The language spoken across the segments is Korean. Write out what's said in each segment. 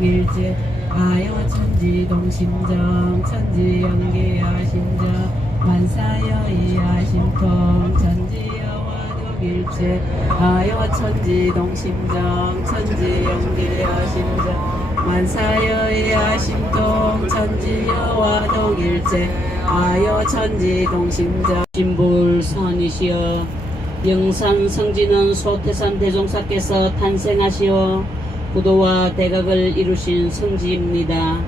독일제 아여 천지동심정 천지연계하심정 만사여이하심통 천지여와 독일제 아여 천지동심정 천지연계하심정 만사여이하심통 천지여와 독일제 아여 천지동심정 신불선이시여 영산 성지는 소태산 대종사께서 탄생하시어 부도와 대각을 이루신 성지입니다.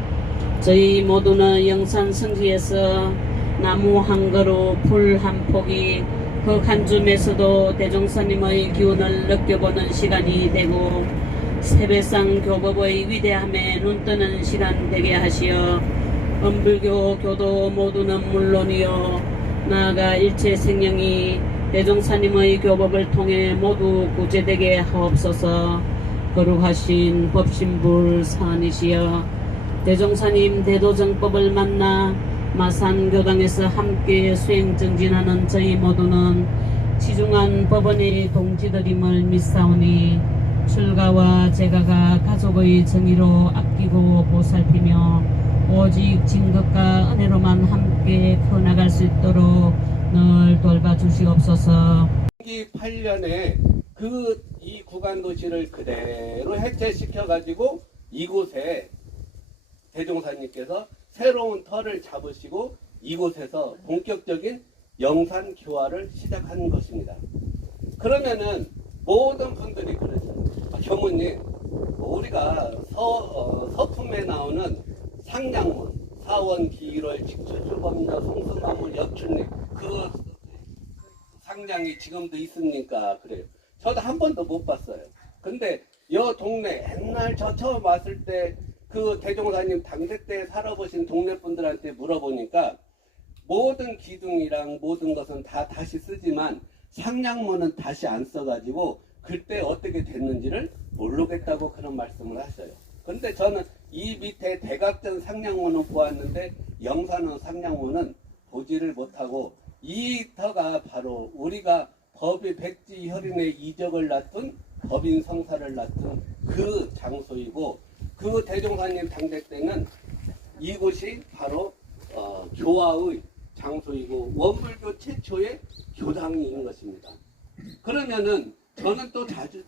저희 모두는 영산 성지에서 나무 한 그루, 풀 한 포기, 흙 한 줌에서도 대종사님의 기운을 느껴보는 시간이 되고 세배상 교법의 위대함에 눈뜨는 시간 되게 하시어 엄불교 교도 모두는 물론이요 나아가 일체 생명이 대종사님의 교법을 통해 모두 구제되게 하옵소서. 거룩하신 법신불 사안이시여 대종사님 대도정법을 만나 마산교당에서 함께 수행정진하는 저희 모두는 시중한 법원의 동지들임을 믿사오니 출가와 제가가 가족의 정의로 아끼고 보살피며 오직 진급과 은혜로만 함께 커나갈 수 있도록 늘 돌봐주시옵소서. 8년에 이 구간도시를 그대로 해체시켜 가지고 이곳에 대종사님께서 새로운 터를 잡으시고 이곳에서 본격적인 영산 교화를 시작한 것입니다. 그러면은 모든 분들이 그러죠. 교무님, 우리가 서품에 나오는 상량문, 사원 기일월 직추주범녀 송승만문 여춘리 그 상장이 지금도 있습니까? 그래요. 저도 한 번도 못 봤어요. 근데 여 동네 옛날 저 처음 왔을 때 그 대종사님 당대 때 살아보신 동네 분들한테 물어보니까 모든 기둥이랑 모든 것은 다 다시 쓰지만 상량문은 다시 안 써가지고 그때 어떻게 됐는지를 모르겠다고 그런 말씀을 하셔요. 근데 저는 이 밑에 대각전 상량문은 보았는데 영산원 상량문은 보지를 못하고 이 터가 바로 우리가 법의 백지 혈인의 이적을 낳던 법인 성사를 낳던 그 장소이고 그 대종사님 당대 때는 이곳이 바로 교화의 장소이고 원불교 최초의 교당인 것입니다. 그러면은 저는 또 자주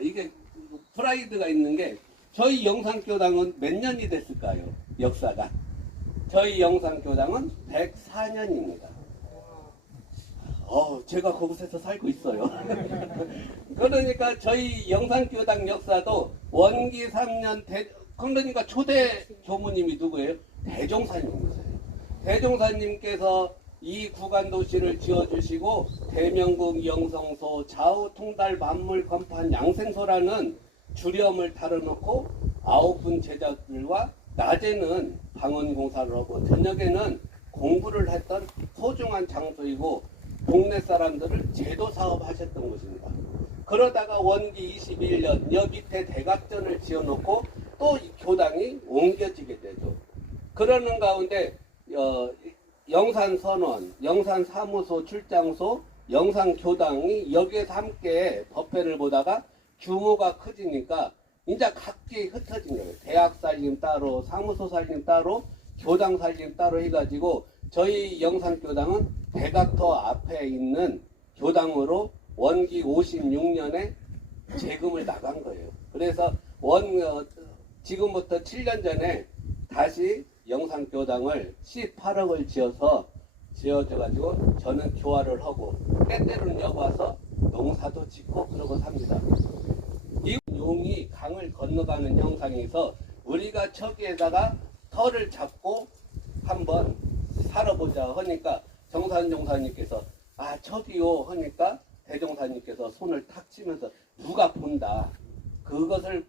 이게 프라이드가 있는 게 저희 영산교당은 몇 년이 됐을까요? 역사가 저희 영산교당은 104년입니다. 제가 그곳에서 살고 있어요. 그러니까 저희 영산교당 역사도 원기 3년 그러니까 초대 교무님이 누구예요? 대종사님이세요. 대종사님께서 이 구간도시를 지어주시고 대명국 영성소 좌우 통달 만물 건판 양생소라는 주렴을 달아놓고 9분 제자들과 낮에는 방언공사를 하고 저녁에는 공부를 했던 소중한 장소이고 동네 사람들을 제도 사업 하셨던 곳입니다. 그러다가 원기 21년 여 밑에 대각전을 지어놓고 또 이 교당이 옮겨지게 되죠. 그러는 가운데 영산선원, 영산사무소 출장소, 영산교당이 여기에서 함께 법회를 보다가 규모가 커지니까 이제 각기 흩어진 거예요. 대학 살림 따로, 사무소 살림 따로, 교당 살림 따로 해가지고 저희 영산교당은 대각터 앞에 있는 교당으로 원기 56년에 재금을 나간 거예요. 그래서 지금부터 7년 전에 다시 영산교당을 18억을 지어져가지고 저는 교화를 하고 때때로는 여기 와서 농사도 짓고 그러고 삽니다. 이 용이 강을 건너가는 형상에서 우리가 저기에다가 터를 잡고 한번 살아보자 하니까 정산종사님께서 저기요 하니까 대종사님께서 손을 탁 치면서 누가 본다 그것을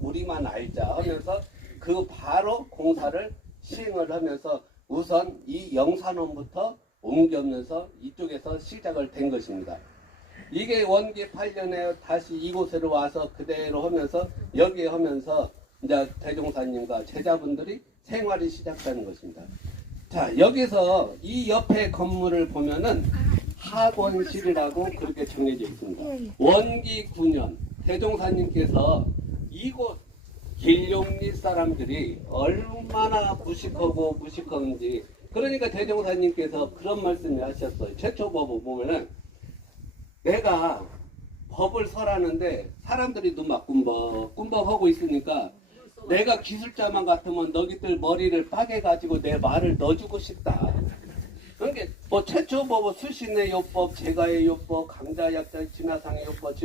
우리만 알자 하면서 그 바로 공사를 시행을 하면서 우선 이 영산원부터 옮겨면서 이쪽에서 시작을 된 것입니다. 이게 원기 8년에 다시 이곳으로 와서 그대로 하면서 여기에 하면서 이제 대종사님과 제자분들이 생활이 시작되는 것입니다. 자, 여기서 이 옆에 건물을 보면은 학원실이라고 그렇게 정해져 있습니다. 원기 9년 대종사님께서 이곳 길룡리 사람들이 얼마나 무식한지. 그러니까 대종사님께서 그런 말씀을 하셨어요. 최초 법을 보면은 내가 법을 설하는데 사람들이 눈 막 꿈벅 하고 있으니까 내가 기술자만 같으면 너희들 머리를 빠개가지고 내 말을 넣어주고 싶다. 그러니까 뭐 최초 법은 수신의 요법, 제가의 요법, 강자약자, 진화상의 요법,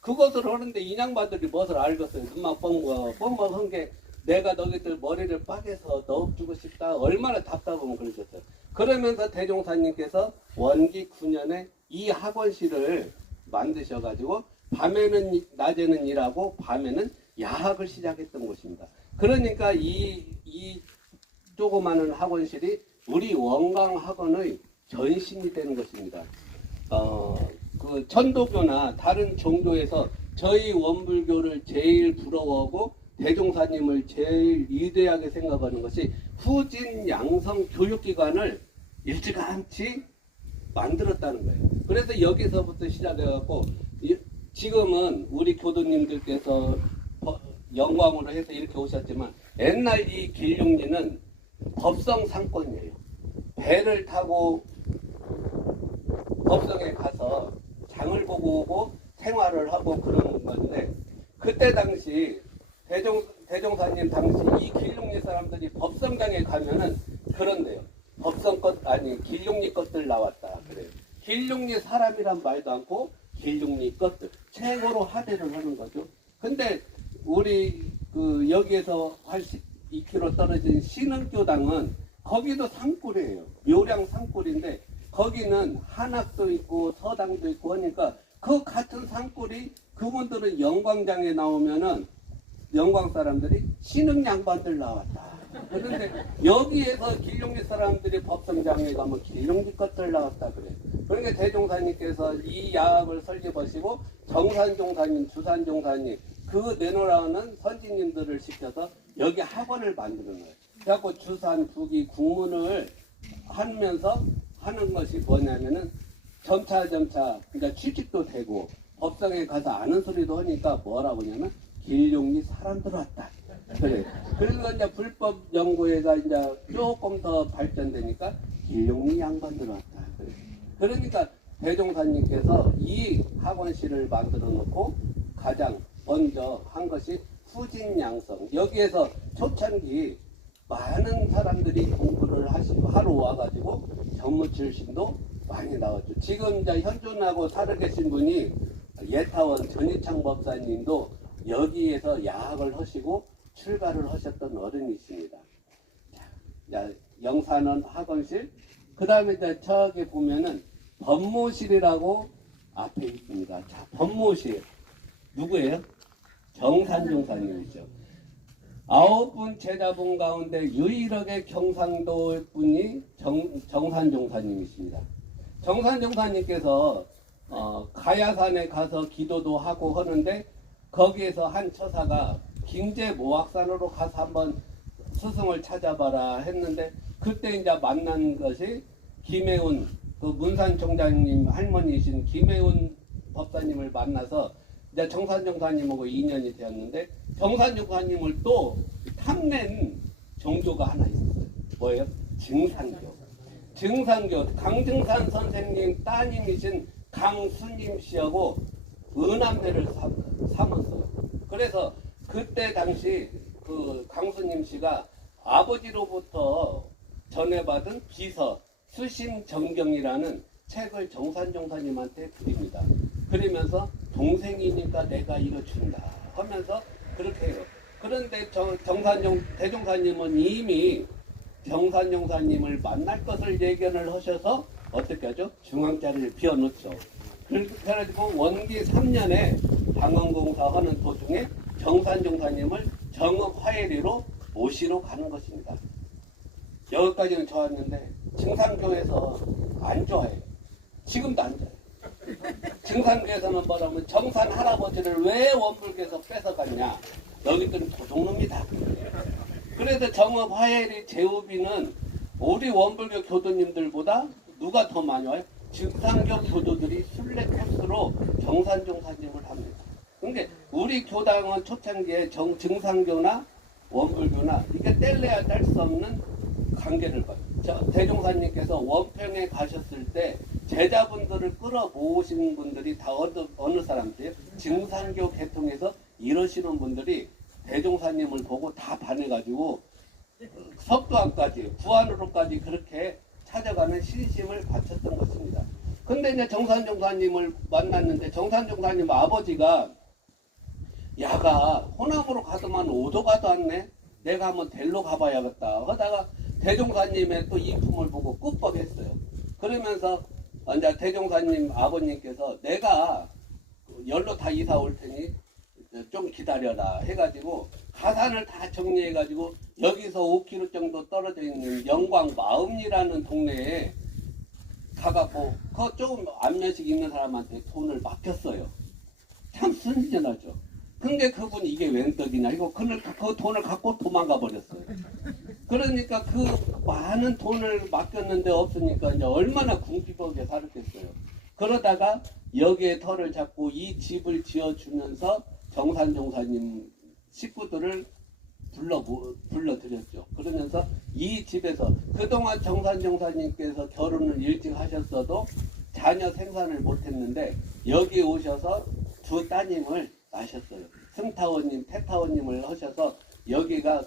그것을 하는데 인양반들이 무엇을 알겠어요. 눈만 뻥뻥한 게 내가 너희들 머리를 빠개서 넣어주고 싶다. 얼마나 답답하면 그러셨어요. 그러면서 대종사님께서 원기 9년에 이 학원실을 만드셔가지고 밤에는 낮에는 일하고 밤에는 야학을 시작했던 곳입니다. 그러니까 이 조그마한 학원실이 우리 원광 학원의 전신이 되는 것입니다. 그 천도교나 다른 종교에서 저희 원불교를 제일 부러워하고 대종사님을 제일 위대하게 생각하는 것이 후진 양성 교육기관을 일찌감치 만들었다는 거예요. 그래서 여기서부터 시작해갖고 지금은 우리 교도님들께서 영광으로 해서 이렇게 오셨지만 옛날 이 길룡리는 법성 상권이에요. 배를 타고 법성에 가서 장을 보고 오고 생활을 하고 그러는 건데 그때 당시 대종사님 당시 이 길룡리 사람들이 법성당에 가면은 그런데요. 법성 것 아니 길룡리 것들 나왔다 그래요. 길룡리 사람이란 말도 않고 길룡리 것들 최고로 하대를 하는 거죠. 근데 우리 그 여기에서 82km 떨어진 신흥교당은 거기도 산골이에요. 묘량 산골인데 거기는 한학도 있고 서당도 있고 하니까 그 같은 산골이 그분들은 영광장에 나오면은 영광 사람들이 신흥 양반들 나왔다. 그런데 여기에서 길룡리 사람들이 법성장에 가면 길룡리 것들 나왔다 그래. 그러니까 대종사님께서 이 야학을 설립하시고 정산종사님, 주산종사님 그 내놓으라는 선진님들을 시켜서 여기 학원을 만드는 거예요. 그래갖고 주산, 부기, 국문을 하면서 하는 것이 뭐냐면은 점차 그러니까 취직도 되고 법성에 가서 아는 소리도 하니까 뭐라고 하냐면 길룡리 사람들 왔다. 그래. 그래서 이제 불법 연구회가 이제 조금 더 발전되니까 길룡리 양반들 왔다. 그래. 그러니까 대종사님께서 이 학원실을 만들어 놓고 가장 먼저 한 것이 후진양성. 여기에서 초창기 많은 사람들이 공부를 하러 와가지고 전무출신도 많이 나왔죠. 지금 이제 현존하고 살아 계신 분이 예타원 전희창 법사님도 여기에서 야학을 하시고 출가를 하셨던 어른이십니다. 자, 영산원 학원실, 그 다음에 이제 저기 보면은 법모실이라고 앞에 있습니다. 자, 법모실 누구예요? 정산종사님이죠. 9분 제자분 가운데 유일하게 경상도 분이 정산종사님이십니다. 정산종사님께서 가야산에 가서 기도도 하고 하는데 거기에서 한 처사가 김제모악산으로 가서 한번 스승을 찾아봐라 했는데 그때 이제 만난 것이 김혜운 그 문산총장님 할머니이신 김혜운 법사님을 만나서 이제 정산종사님하고 인연이 되었는데 정산종사님을 또 탐낸 종교가 하나 있었어요. 뭐예요? 증산교. 증산교 강증산 선생님 따님이신 강수님 씨하고 은암대를 삼았어요. 그래서 그때 당시 그 강수님 씨가 아버지로부터 전해받은 비서 수신정경이라는 책을 정산종사님한테 드립니다. 그러면서 동생이니까 내가 이거 준다 하면서 그렇게 해요. 그런데 대종사님은 이미 정산종사님을 만날 것을 예견을 하셔서 어떻게 하죠? 중앙자리를 비워놓죠. 그래가지고 원기 3년에 방언공사 하는 도중에 정산종사님을 정읍화해리로 모시러 가는 것입니다. 여기까지는 좋았는데 증산교에서 안 좋아해요. 지금도 안 좋아해요. 증산교에서는 뭐라면 정산 할아버지를 왜 원불교에서 뺏어갔냐. 너희들은 도둑놈이다. 그래서 정읍화해리 제후비는 우리 원불교 교도님들보다 누가 더 많이 와요? 증산교 교도들이 순례 코스로 정산종사님을 합니다. 근데 우리 교당은 초창기에 증상교나 원불교나 이게 뗄래야 뗄 수 없는 관계를 봐요. 저 대종사님께서 원평에 가셨을 때 제자분들을 끌어모으신 분들이 다 어느 사람들이에요? 증상교 계통에서 이러시는 분들이 대종사님을 보고 다 반해가지고 석도암까지 부안으로까지 그렇게 찾아가는 신심을 바쳤던 것입니다. 근데 이제 정산종사님을 만났는데 정산종사님 아버지가 야가 호남으로 가더만 오도 가도 않네. 내가 한번 델로 가봐야겠다 하다가 대종사님의 또 인품을 보고 끄뻑했어요. 그러면서 이제 대종사님 아버님께서 내가 열로 다 이사 올 테니 좀 기다려라 해가지고 가산을 다 정리해가지고 여기서 5km 정도 떨어져 있는 영광 마음리라는 동네에 가갖고 그 조금 안면식 있는 사람한테 돈을 맡겼어요. 참 순진하죠. 근데 그분이 이게 웬 떡이냐 이거 그 돈을 갖고 도망가 버렸어요. 그러니까 그 많은 돈을 맡겼는데 없으니까 이제 얼마나 궁핍하게 살았겠어요. 그러다가 여기에 터를 잡고 이 집을 지어주면서 정산종사님 식구들을 불러드렸죠. 그러면서 이 집에서 그동안 정산종사님께서 결혼을 일찍 하셨어도 자녀 생산을 못했는데 여기 오셔서 두 따님을 낳으셨어요. 승타원님, 태타원님을 하셔서 여기가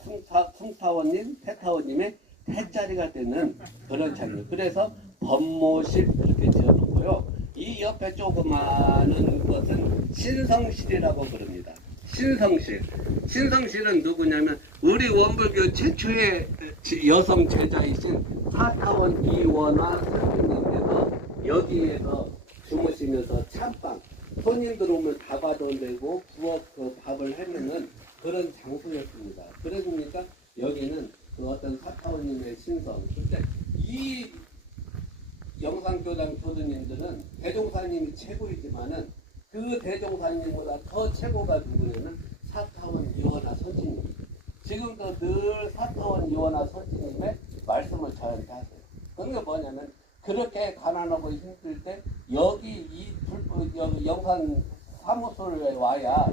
승타원님, 태타원님의 태자리가 되는 그런 장면. 그래서 법모실 그렇게 지어놓고요. 이 옆에 조그마한 것은 신성실이라고 부릅니다. 신성실. 신성실은 누구냐면 우리 원불교 최초의 여성 제자이신 사타원 이원화 선생님께서 여기에서 주무시면서 찬방 손님들 오면 다 받아내고 부엌 그 밥을 해내는 그런 장소였습니다. 그러니까 여기는 그 어떤 사타원님의 신성. 근데 이 영산교당 교도님들은 대종사님이 최고이지만은 그 대종사님보다 더 최고가 누구냐면 사타원 이원화 선지님. 지금도 늘 사타원 이원화 선지님의 말씀을 저한테 하세요. 그게 뭐냐면 그렇게 가난하고 힘들 때 여기 여기 영산 사무소에 와야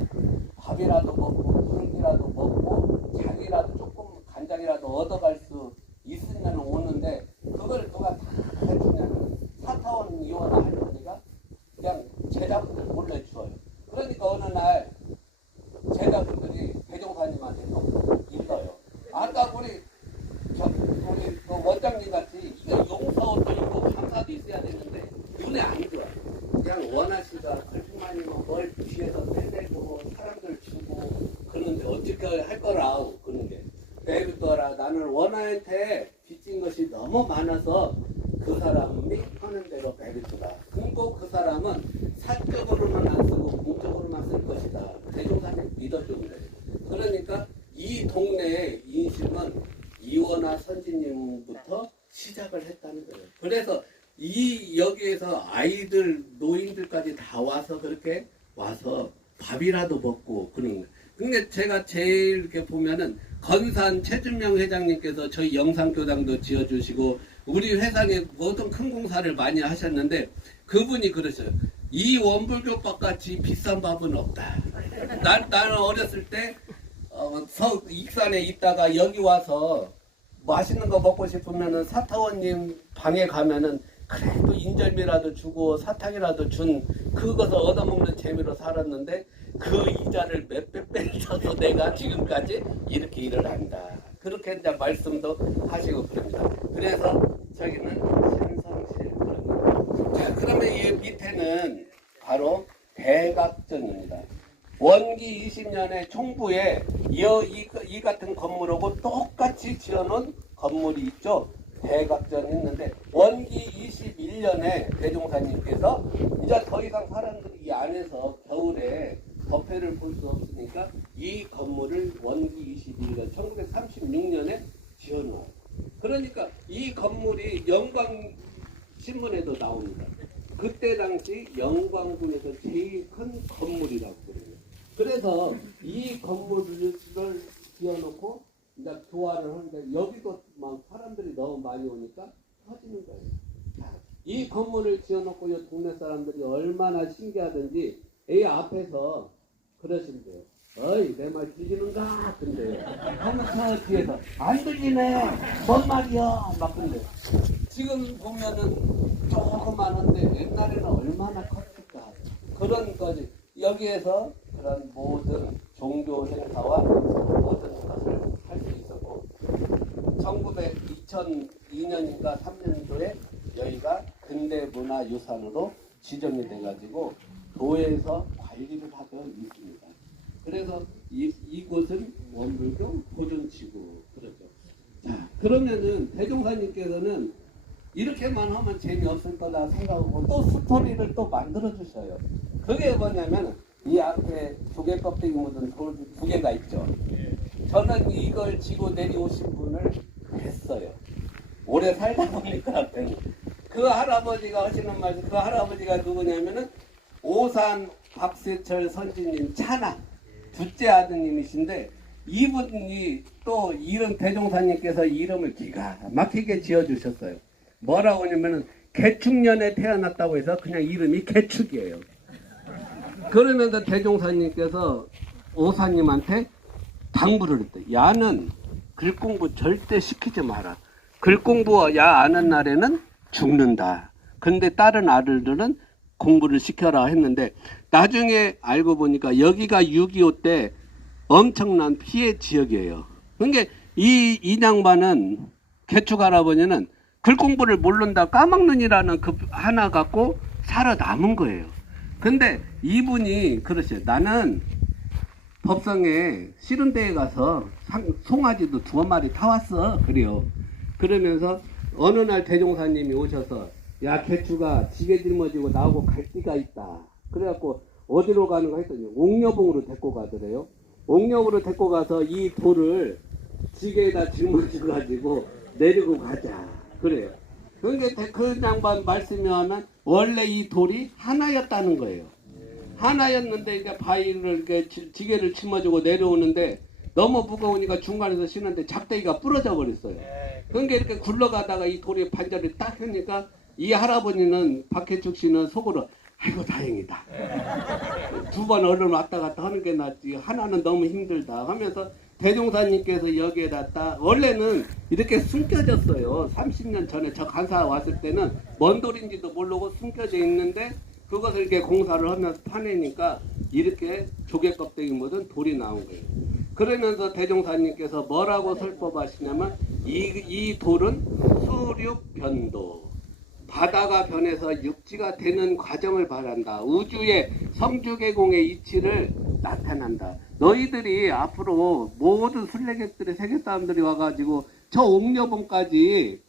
밥이라도 먹고 물이라도 먹고 장이라도 조금 간장이라도 얻어갈 수 있으면 오는데 그걸 누가 다 해주냐면 사타원 이원화 할머니가 그냥 제자분들 몰래 주어요. 그러니까 어느 날 제자분들이 대종사님한테 일러요. 아까 우리 그 원장님 같이 용서도 있고 감사도 있어야 되는데 눈에 안 들어. 그냥 원하시다 걸프만이면 뭘 뒤에서 빼내고 사람들 주고 그런데 어떻게 할 거라 그런 게 내비둬라. 나는 원하한테 빚진 것이 너무 많아서 그 사람이 하는 대로 내비두라. 그리고 그 사람은 사적으로만 안 쓰고 공적으로만 쓸 것이다. 대종사님 믿어주면 돼. 그러니까 이 동네의 인심은 이원화 선지님부터 시작을 했다는 거예요. 그래서 여기에서 아이들, 노인들까지 다 와서 그렇게 와서 밥이라도 먹고 그런 거예요. 근데 제가 제일 이렇게 보면은 건산 최준명 회장님께서 저희 영산교당도 지어주시고 우리 회상에 모든 큰 공사를 많이 하셨는데 그분이 그러셔요. 이 원불교밥 같이 비싼 밥은 없다. 나는 어렸을 때 익산에 있다가 여기 와서 맛있는 거 먹고 싶으면은 사타원님 방에 가면은 그래도 인절미라도 주고 사탕이라도 준 그것을 얻어먹는 재미로 살았는데 그 이자를 몇백 배를 쳐서 내가 지금까지 이렇게 일을 한다. 그렇게 이제 말씀도 하시고 그럽니다. 그래서 저기는 신성실 그럽니다. 자, 그러면 이 밑에는 바로 대각전입니다. 원기 20년에 총부에 이 같은 건물하고 똑같이 지어놓은 건물이 있죠. 대각전이 있는데 원기 21년에 대종사님께서 이제 더 이상 사람들이 이 안에서 겨울에 법회를 볼 수 없으니까 이 건물을 원기 21년 1936년에 지어놓아요. 그러니까 이 건물이 영광신문에도 나옵니다. 그때 당시 영광군에서 제일 큰 건물이라고 그래요. 그래서 이 건물을 지어놓고 이제 교화를 하는데 여기도 막 사람들이 너무 많이 오니까 터지는 거예요. 이 건물을 지어놓고 이 동네 사람들이 얼마나 신기하든지 이 앞에서 그러신대요. 어이 내 말 들리는가? 근데 하면서 뒤에서 안 들리네. 뭔 말이야? 막 근데 지금 보면은 조그마한데 옛날에는 얼마나 컸을까. 그런 거지. 여기에서 그런 모든 종교 행사와 모든 것을 할 수 있었고 2002년인가 3년도에 여기가 근대문화유산으로 지정이 돼가지고 도에서 관리를 하고 있습니다. 그래서 이곳은 원불교 고전지구 그러죠. 자, 그러면은 대종사님께서는 이렇게만 하면 재미없을 거다 생각하고 또 스토리를 또 만들어 주셔요. 그게 뭐냐면 이 앞에 조개 껍데기 묻은 돌 두 개가 있죠. 저는 이걸 지고 내려오신 분을 뵀어요. 오래 살다 보니까 그 할아버지가 하시는 말씀, 그 할아버지가 누구냐면은 오산 박세철 선지님 차나 둘째 아드님이신데 이분이 또 이름 대종사님께서 이름을 기가 막히게 지어주셨어요. 뭐라고 하냐면은 개축년에 태어났다고 해서 그냥 이름이 개축이에요. 그러면서 대종사님께서 오사님한테 당부를 했대. 야는 글 공부 절대 시키지 마라. 글 공부 야 아는 날에는 죽는다. 근데 다른 아들들은 공부를 시켜라 했는데 나중에 알고 보니까 여기가 6.25 때 엄청난 피해 지역이에요. 그러니까 이 양반은 개축 할아버지는 글 공부를 모른다 까막눈이라는 그 하나 갖고 살아남은 거예요. 근데 이분이 그러셔요. 나는 법성에 싫은 데에 가서 송아지도 2마리 타왔어. 그래요. 그러면서 어느 날 대종사님이 오셔서 야 개추가 지게 짊어지고 나오고 갈 데가 있다. 그래갖고 어디로 가는가 했더니 옥녀봉으로 데리고 가더래요. 옥녀봉으로 데리고 가서 이 돌을 지게에다 짊어져가지고 내리고 가자. 그래요. 그러니까 그 양반 말씀이 하면 원래 이 돌이 하나였다는 거예요. 하나였는데 이제 바위를 이렇게 지게를 짊어지고 내려오는데 너무 무거우니까 중간에서 쉬는데 작대기가 부러져 버렸어요. 그러니까 이렇게 굴러가다가 이 돌이 반절이 딱 하니까 이 할아버지는 박혜축 씨는 속으로 아이고 다행이다. 2번 얼른 왔다 갔다 하는 게 낫지. 하나는 너무 힘들다 하면서 대종사님께서 여기에다 딱 원래는 이렇게 숨겨졌어요. 30년 전에 저 간사 왔을 때는 뭔 돌인지도 모르고 숨겨져 있는데 그것을 이렇게 공사를 하면서 파내니까 이렇게 조개 껍데기 묻은 돌이 나온 거예요. 그러면서 대종사님께서 뭐라고 설법하시냐면 이 돌은 수륙 변도 바다가 변해서 육지가 되는 과정을 말한다. 우주의 성주계공의 이치를 나타난다. 너희들이 앞으로 모든 순례객들의 세계 사람들이 와가지고 저 옥녀봉까지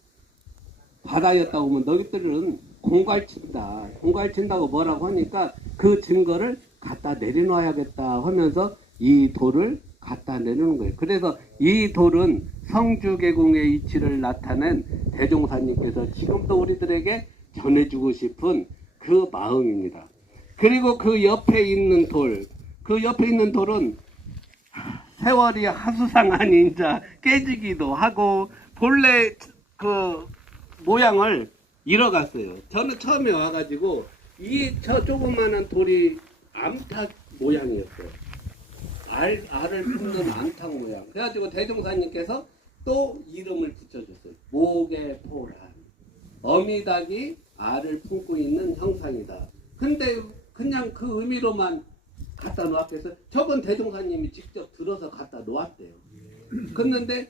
바다였다고 하면 너희들은 공갈친다. 공갈친다고 뭐라고 하니까 그 증거를 갖다 내려놔야겠다 하면서 이 돌을 갖다 내놓는 거예요. 그래서 이 돌은 성주계공의 이치를 나타낸 대종사님께서 지금도 우리들에게 전해주고 싶은 그 마음입니다. 그리고 그 옆에 있는 돌, 그 옆에 있는 돌은 세월이 하수상 아닌 이제 깨지기도 하고 본래 그 모양을 잃어갔어요. 저는 처음에 와가지고 저 조그마한 돌이 암탉 모양이었어요. 알을 품는 암탉 모양. 그래가지고 대종사님께서 또 이름을 붙여줬어요. 목에포란. 어미닭이 알을 품고 있는 형상이다. 근데 그냥 그 의미로만 갖다 놓았겠어요. 저건 대종사님이 직접 들어서 갖다 놓았대요. 그런데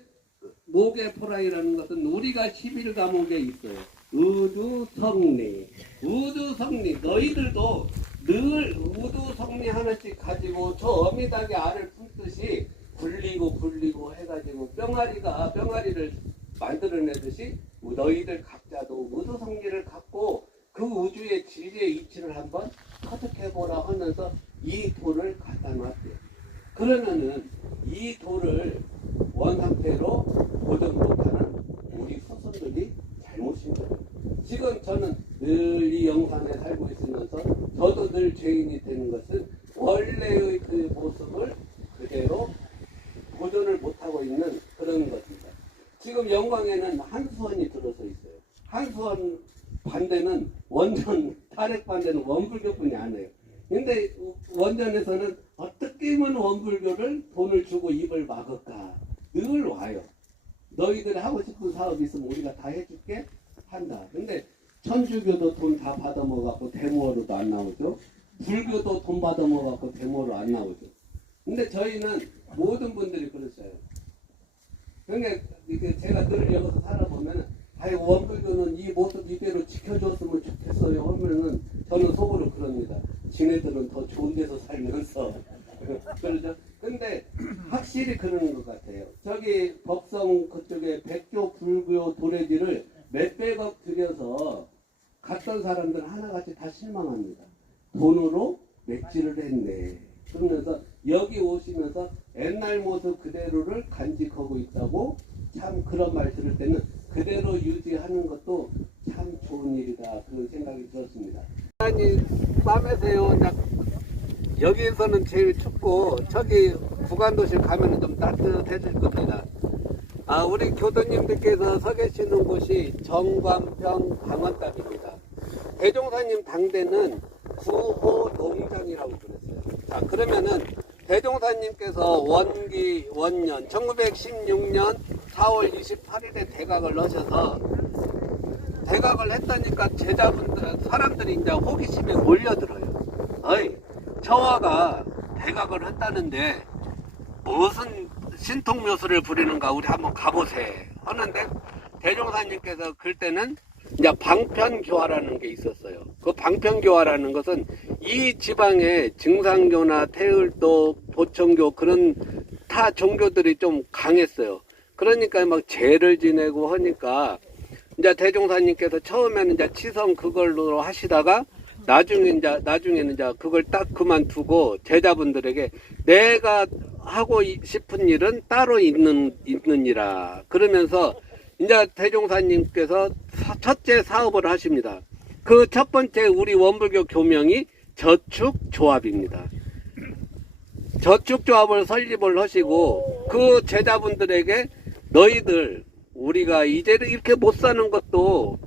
목에포란이라는 것은 우리가 11과목에 있어요. 우주성리. 우주성리. 너희들도 늘 우주성리 하나씩 가지고 저 어미닭의 알을 품듯이 굴리고 해가지고 뿅아리를 만들어내듯이 너희들 각자도 우주성리를 갖고 그 우주의 진리의 이치를 한번 터득해보라 하면서 이 돌을 갖다 놨대요. 그러면은 이 돌을 원상태로 보존 못하는 우리 후손들이 잘못인 거예요. 지금 저는 늘 이 영산에 살고 있으면서 저도 늘 죄인이 되는 것은 원래의 그 모습을 그대로 보존을 못하고 있는 그런 것입니다. 지금 영광에는 한수원이 들어서 있어요. 한수원 반대는 원전, 탈핵 반대는 원불교뿐이 아니에요. 근데 원전에서는 어떻게 느낌은 원불교를 돈을 주고 입을 막을까? 늘 와요. 너희들이 하고 싶은 사업 있으면 우리가 다 해줄게 한다. 근데 천주교도 돈 다 받아먹어갖고 데모로도 안 나오죠. 불교도 돈 받아먹어갖고 데모로 안 나오죠. 근데 저희는 모든 분들이 그러셔요. 그러니까 이게 제가 늘 여기서 살아보면 아이 원불교는 이 모습 이대로 지켜줬으면 좋겠어요 하면은 저는 속으로 그럽니다. 지네들은 더 좋은 데서 살면서 그러죠. 근데 확실히 그러는 것 같아요. 저기 법성 그쪽에 백교 불교 도래지를 몇백억 들여서 갔던 사람들 하나같이 다 실망합니다. 돈으로 맥지를 했네. 그러면서 여기 오시면서 옛날 모습 그대로를 간직하고 있다고 참 그런 말 들을 때는 그대로 유지하는 것도 참 좋은 일이다 그런 생각이 들었습니다. 아니 밤에서요 여기에서는 제일 춥고 저기 구간도실 가면은 좀 따뜻해질 겁니다. 아 우리 교도님들께서 서 계시는 곳이 정관평 강원답입니다. 대종사님 당대는 구호 농장이라고 그랬어요. 자 그러면은 대종사님께서 원기 원년 1916년 4월 28일에 대각을 하셔서 대각을 했다니까 제자분들 사람들이 이제 호기심에 몰려들어요. 어이 처화가 대각을 했다는데 무슨 신통묘수를 부리는가 우리 한번 가보세 하는데 대종사님께서 그때는 이제 방편교화라는 게 있었어요. 그 방편교화라는 것은 이 지방에 증상교나 태을도 보청교 그런 타 종교들이 좀 강했어요. 그러니까 막 제를 지내고 하니까 이제 대종사님께서 처음에는 이제 치성 그걸로 하시다가 나중에는 이제 그걸 딱 그만두고 제자분들에게 내가 하고 싶은 일은 따로 있느니라 그러면서 이제 대종사님께서 첫째 사업을 하십니다. 그 첫 번째 우리 원불교 교명이 저축조합입니다. 저축조합을 설립을 하시고 그 제자분들에게 너희들 우리가 이제 이렇게 못 사는 것도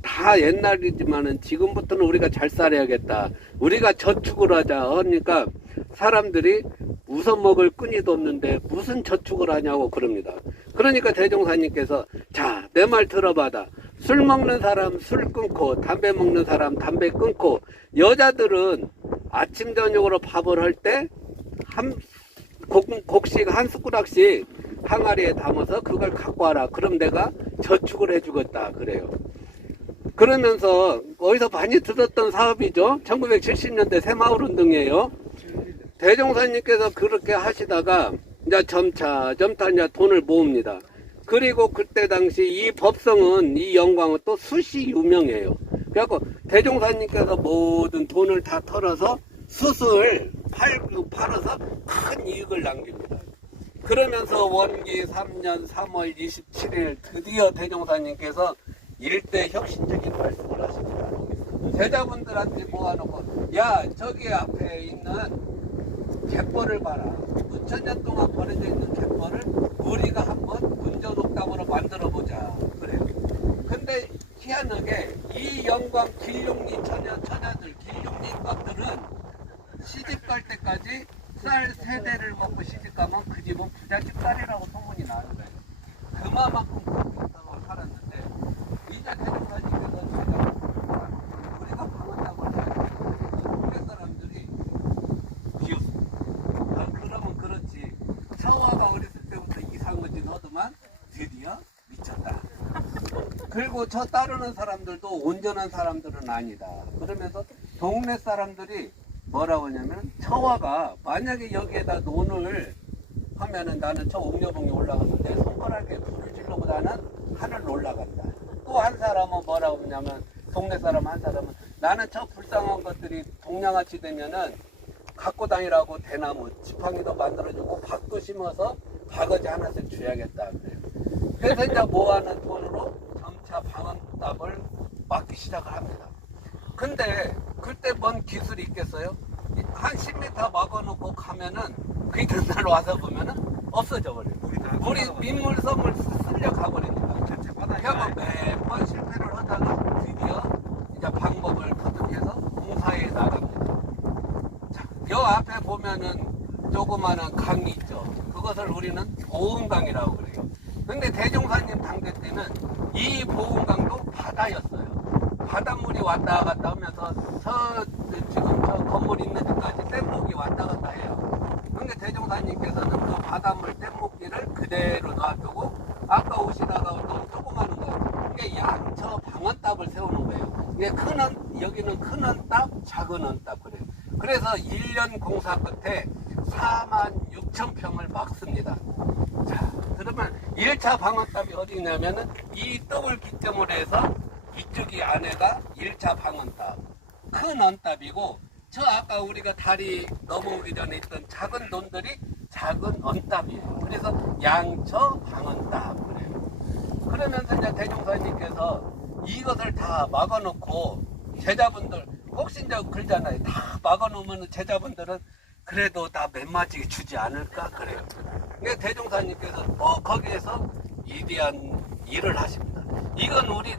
다 옛날이지만은 지금부터는 우리가 잘 살아야겠다. 우리가 저축을 하자 하니까 사람들이 우선 먹을 끈이도 없는데 무슨 저축을 하냐고 그럽니다. 그러니까 대종사님께서 자, 내 말 들어봐다. 술 먹는 사람 술 끊고 담배 먹는 사람 담배 끊고 여자들은 아침 저녁으로 밥을 할 때 곡식 한 숟가락씩 항아리에 담아서 그걸 갖고 와라. 그럼 내가 저축을 해주겠다 그래요. 그러면서 어디서 많이 들었던 사업이죠. 1970년대 새마을운동이에요. 대종사님께서 그렇게 하시다가 이제 점차 이제 돈을 모읍니다. 그리고 그때 당시 이 법성은 이 영광은 또 숯이 유명해요. 그래갖고 대종사님께서 모든 돈을 다 털어서 숯을 팔아서 큰 이익을 남깁니다. 그러면서 원기 3년 3월 27일 드디어 대종사님께서 일대 혁신적인 말씀을 하십니다. 제자분들한테 모아놓고 야 저기 앞에 있는 갯벌을 봐라. 수천 년 동안 버려져 있는 갯벌을 우리가 한번 문조독담으로 만들어보자 그래요. 근데 희한하게 이 영광 길룡리 처녀들 길룡리 것들은 시집갈 때까지 쌀 3대를 먹고 시집가면 그 집은 부잣집 딸이라고 소문이 나는 거예요. 그만큼 그렇다고 살았는데 이제 대종사님께서 우리가 방언다고 해서 동네 사람들이 비웃습니다. 그러면 그렇지. 처화가 어렸을 때부터 이상한 짓 하더만 드디어 미쳤다. 그리고 저 따르는 사람들도 온전한 사람들은 아니다. 그러면서 동네 사람들이 뭐라고 하냐면 처화가 만약에 여기에다 논을 하면은 나는 저 옥녀봉에 올라가서 내 손가락에 불을 질러보다는 하늘로 올라간다. 또 한 사람은 뭐라고 하냐면 동네 사람 한 사람은 나는 저 불쌍한 것들이 동양아치 되면은 갖고 다니라고 대나무 지팡이도 만들어주고 밭도 심어서 바가지 하나씩 줘야겠다 그래요. 그래서 이제 모아는 돈으로 점차 방언답을 막기 시작을 합니다. 근데 그때 뭔 기술이 있겠어요? 한 10m 막아놓고 가면은 그 이튿날 와서 보면은 없어져 버려요. 물이 민물섬을 쓸려 가버립니다. 그래서 매번 실패를 하다가 드디어 이제 방법을 터득해서 공사에 나갑니다. 자, 여 앞에 보면은 조그마한 강이 있죠. 그것을 우리는 보은강이라고 그래요. 근데 대종사님 당대 때는 이 보은강도 바다였어요. 바닷물이 왔다 갔다 하면서 지금 저 건물 있는 데까지 뗏목이 왔다 갔다 해요. 근데 대종사님께서는 그 바닷물 뗏목길을 그대로 놔두고 아까 오시다가 너무 조그마한 거 이게 양처 방언답을 세우는 거예요. 이게 여기는 큰 언답, 작은 언답 그래요. 그래서 1년 공사 끝에 46,000평을 막습니다. 자, 그러면 1차 방언답이 어디냐면은 이 떡을 기점으로 해서 이쪽이 안에가 1차 방언답. 큰 언답이고, 저 아까 우리가 다리 넘어오기 전에 있던 작은 돈들이 작은 언답이에요. 그래서 양처 방언답. 그래요. 그러면서 이제 대종사님께서 이것을 다 막아놓고 제자분들, 혹시 이제 그러잖아요. 다 막아놓으면 제자분들은 그래도 다 맨마지게 주지 않을까? 그래요. 그러니까 대종사님께서 또 거기에서 위대한 일을 하십니다. 이건 우리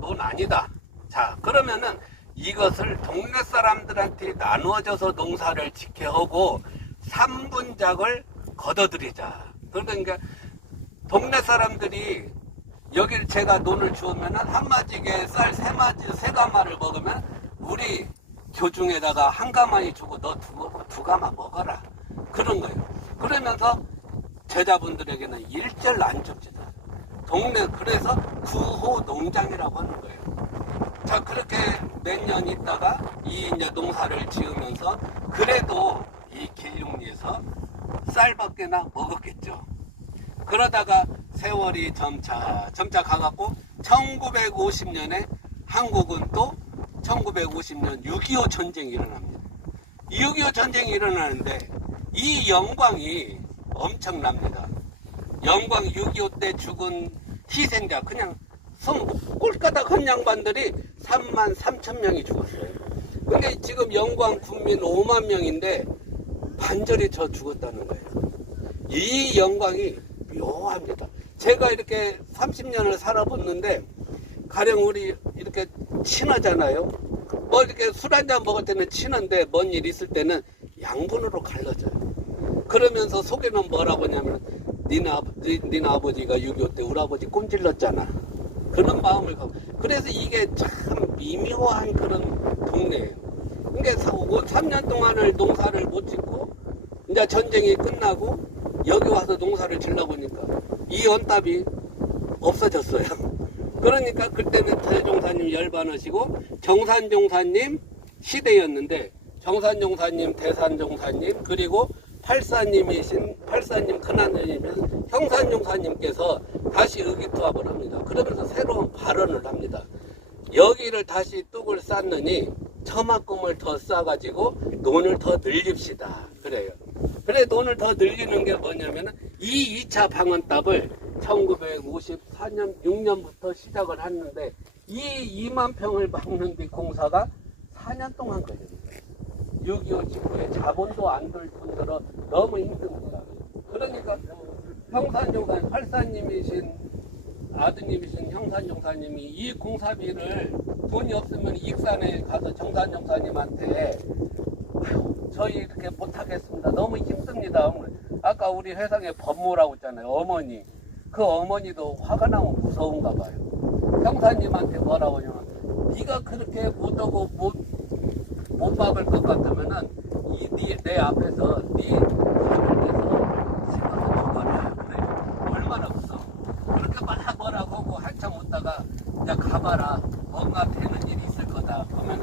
돈 아니다. 자, 그러면은 이것을 동네 사람들한테 나누어져서 농사를 짓게 하고 3분작을 걷어들이자. 그러니까 동네 사람들이 여길 제가 돈을 주면은 한 마지게 쌀 세 가마를 먹으면 우리 교중에다가 한 가마니 주고 너 두 가마 먹어라. 그런 거예요. 그러면서 제자분들에게는 일절 안 줍니다. 동네, 그래서 구호 농장이라고 하는 거예요. 자, 그렇게 몇 년 있다가 이 이제 농사를 지으면서 그래도 이 길흉리에서 쌀밖에나 먹었겠죠. 그러다가 세월이 점차 가갖고 1950년에 한국은 또 1950년 6.25 전쟁이 일어납니다. 6.25 전쟁이 일어나는데 이 영광이 엄청납니다. 영광 6.25 때 죽은 희생자, 그냥 꼴까닥 한 양반들이 33,000명이 죽었어요. 근데 지금 영광 국민 5만 명인데 반절이 저 죽었다는 거예요. 이 영광이 묘합니다. 제가 이렇게 30년을 살아봤는데 가령 우리 이렇게 친하잖아요. 뭐 이렇게 술 한잔 먹을 때는 친한데 뭔 일 있을 때는 양분으로 갈라져요. 그러면서 속에는 뭐라고 하냐면 니네 아버지가 6.25 때 우리 아버지 꼼질렀잖아. 그런 마음을 갖고. 그래서 이게 참 미묘한 그런 동네예요. 그러니까 3년 동안을 농사를 못 짓고 이제 전쟁이 끝나고 여기 와서 농사를 지려고 보니까 이 언답이 없어졌어요. 그러니까 그때는 대종사님 열반하시고 정산종사님 시대였는데 정산종사님, 대산종사님, 그리고 팔사님 큰하느님이신 형산종사님께서 다시 의기투합을 합니다. 그러면서 새로운 발언을 합니다. 여기를 다시 뚝을 쌓느니 처마꿈을 더 쌓아가지고 논을 더 늘립시다. 그래요. 그래, 논을 더 늘리는 게 뭐냐면은 이 2차 방언답을 1954년 6년부터 시작을 했는데 이 2만 평을 막는 데 공사가 4년 동안 걸립니다. 6.25 직후에 자본도 안 들 뿐더러 너무 힘듭니다. 그러니까 형산종사님, 팔사님이신 아드님이신 형산종사님이 이 공사비를 돈이 없으면 익산에 가서 정산종사님한테 저희 이렇게 못하겠습니다. 너무 힘듭니다. 아까 우리 회상에 법모라고 했잖아요. 어머니. 그 어머니도 화가 나면 무서운가 봐요. 형사님한테 뭐라고 하냐면 네가 그렇게 못하고 못 박을 것 같으면은 내 앞에서 네 밥을 내서 생각해 먹어라. 그래. 얼마나 무서워. 그렇게 막 뭐라고 하고 한참 웃다가 이제 가봐라. 뭔가 되는 일이 있을 거다. 그러면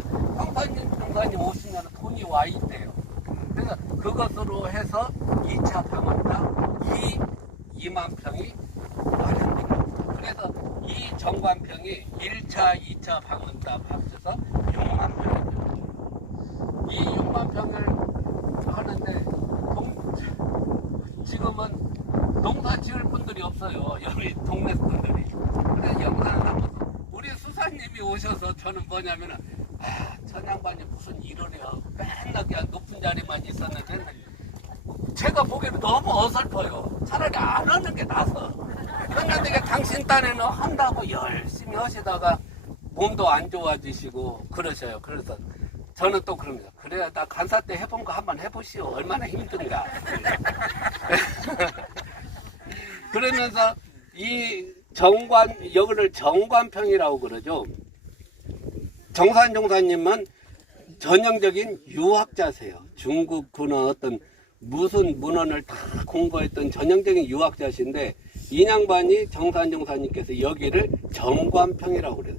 형사님 오시면 돈이 와 있대요. 그래서 그것으로 해서 2차 방언답 2만 평이 마련됩니다. 그래서 이 정관평이 1차, 2차 방언답 합쳐서 6만 평입니다. 이 6만 평을 하는데 지금은 농사 지을 분들이 없어요. 여기 동네 분들이. 그래서 영상을 한번 우리 수사님이 오셔서 저는 뭐냐면은 저 양반이 무슨 일을 해요. 맨날 그냥 높은 자리만 있었는데 제가 보기에는 너무 어설퍼요. 차라리 안 하는 게 나서. 그런데 당신 딴에는 한다고 열심히 하시다가 몸도 안 좋아지시고 그러셔요. 그래서 저는 또 그럽니다. 그래야 나 간사 때 해본 거 한번 해보시오. 얼마나 힘든가. 그러면서 이 여기를 정관평이라고 그러죠. 정산 종사님은 전형적인 유학자세요. 중국군의 어떤 무슨 문헌을 다 공부했던 전형적인 유학자신데, 인양반이 정산 종사님께서 여기를 정관평이라고 그래요.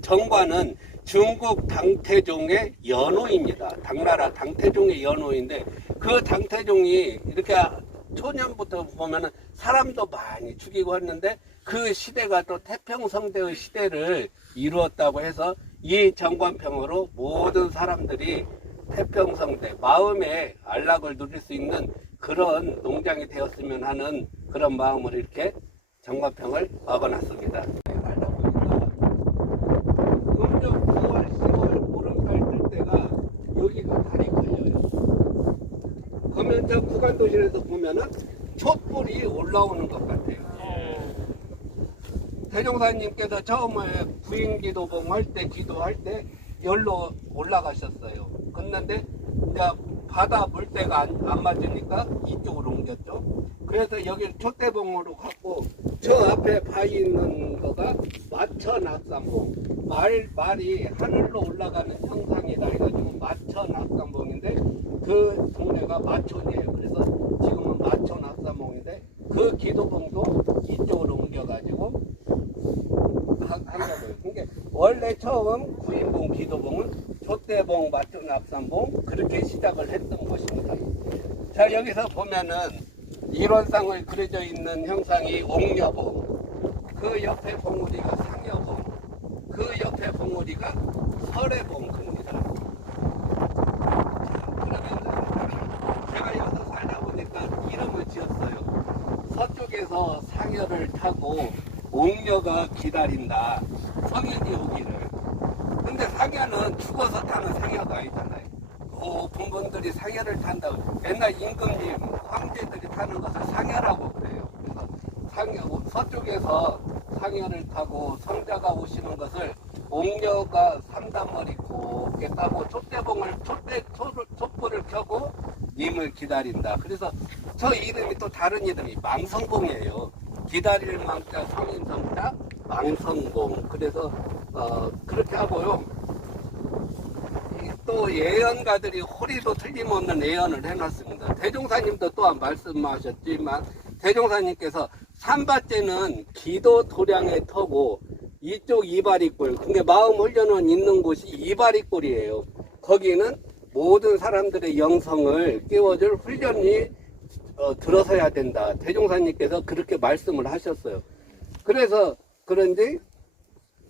정관은 중국 당태종의 연호입니다. 당나라 당태종의 연호인데, 그 당태종이 이렇게 초년부터 보면은 사람도 많이 죽이고 했는데, 그 시대가 또 태평성대의 시대를 이루었다고 해서 이 정관평으로 모든 사람들이 태평성대, 마음의 안락을 누릴 수 있는 그런 농장이 되었으면 하는 그런 마음으로 이렇게 정관평을 막아놨습니다. 음력 9월, 10월 보름달 뜰 때가 여기가 달이 걸려요. 그러면 저 구간도실에서 보면은 촛불이 올라오는 것 같아요. 대종사님께서 처음에 구인기도봉 할 때, 기도할 때 열로 올라가셨어요. 그런데 이제 바다 물때가 안 맞으니까 이쪽으로 옮겼죠. 그래서 여기를 촛대봉으로 갔고, 저 앞에 바 있는 거가 마천악산봉. 말이 하늘로 올라가는 형상이다 해가지고 마천악산봉인데, 그 동네가 마천이에요. 그래서 지금은 마천악산봉인데, 그 기도봉도 이쪽으로 옮겨가지고 한 거고요. 그러니까 원래 처음 구인봉 기도봉은 촛대봉, 마천악산봉 그렇게 시작을 했던 것입니다. 자, 여기서 보면은 일원상을 그려져 있는 형상이 옥녀봉, 그 옆에 봉우리가 상여봉, 그 옆에 봉우리가 설해봉입니다. 자, 그러면 제가 여기서 살다 보니까 이름을 지었어요. 서쪽에서 상여를 타고 옥녀가 기다린다. 성인이 오기를. 근데 상여는 죽어서 타는 상여가 아니잖아요. 높은 분들이 상여를 탄다고. 옛날 임금님, 황제들이 타는 것을 상여라고 그래요. 그래서 상여, 서쪽에서 상여를 타고 성자가 오시는 것을 옥녀가 삼단머리 곱게 따고 촛불을 켜고 님을 기다린다. 그래서 저 이름이 또 다른 이름이 망성봉이에요. 기다릴 망자, 성인성자, 망성봉. 그래서 그렇게 하고요. 또 예언가들이 호리도 틀림없는 예언을 해놨습니다. 대종사님도 또한 말씀하셨지만, 대종사님께서 삼바째는 기도 도량에 터고 이쪽 이바리골, 그게 마음 훈련원 있는 곳이 이바리골이에요. 거기는 모든 사람들의 영성을 깨워줄 훈련이 들어서야 된다. 대종사님께서 그렇게 말씀을 하셨어요. 그래서 그런지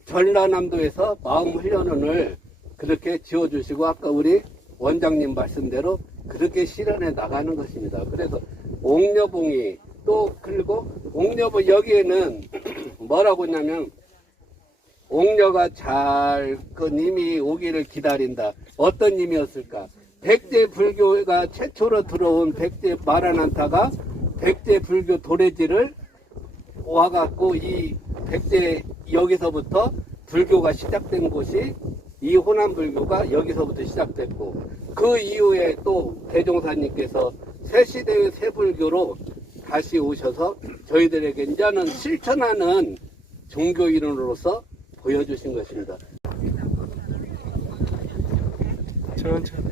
전라남도에서 마음 훈련원을 그렇게 지어주시고, 아까 우리 원장님 말씀대로 그렇게 실현해 나가는 것입니다. 그래서 옥녀봉이 또, 그리고 옥녀봉 여기에는 뭐라고 했냐면, 옥녀가 그 님이 오기를 기다린다. 어떤 님이었을까? 백제 불교가 최초로 들어온 백제 마라난타가 백제 불교 도래지를 와갖고, 이 백제 여기서부터 불교가 시작된 곳이 이 호남 불교가 여기서부터 시작됐고, 그 이후에 또 대종사님께서 새시대의 새불교로 다시 오셔서 저희들에게 이제는 실천하는 종교인으로서 보여주신 것입니다. 천천히.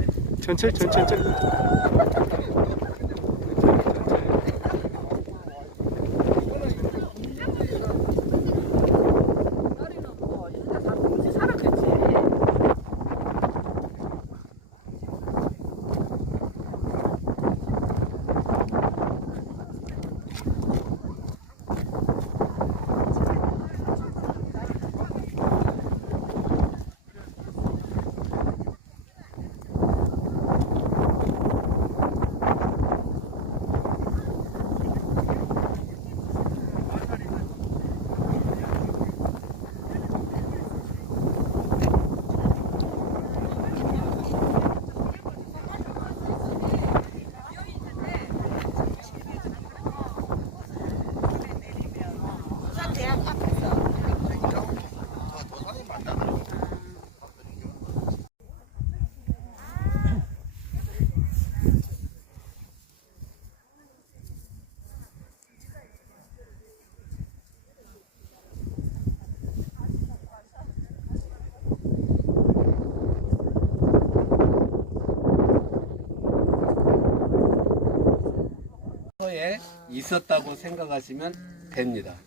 터에 있었다고 생각하시면 됩니다.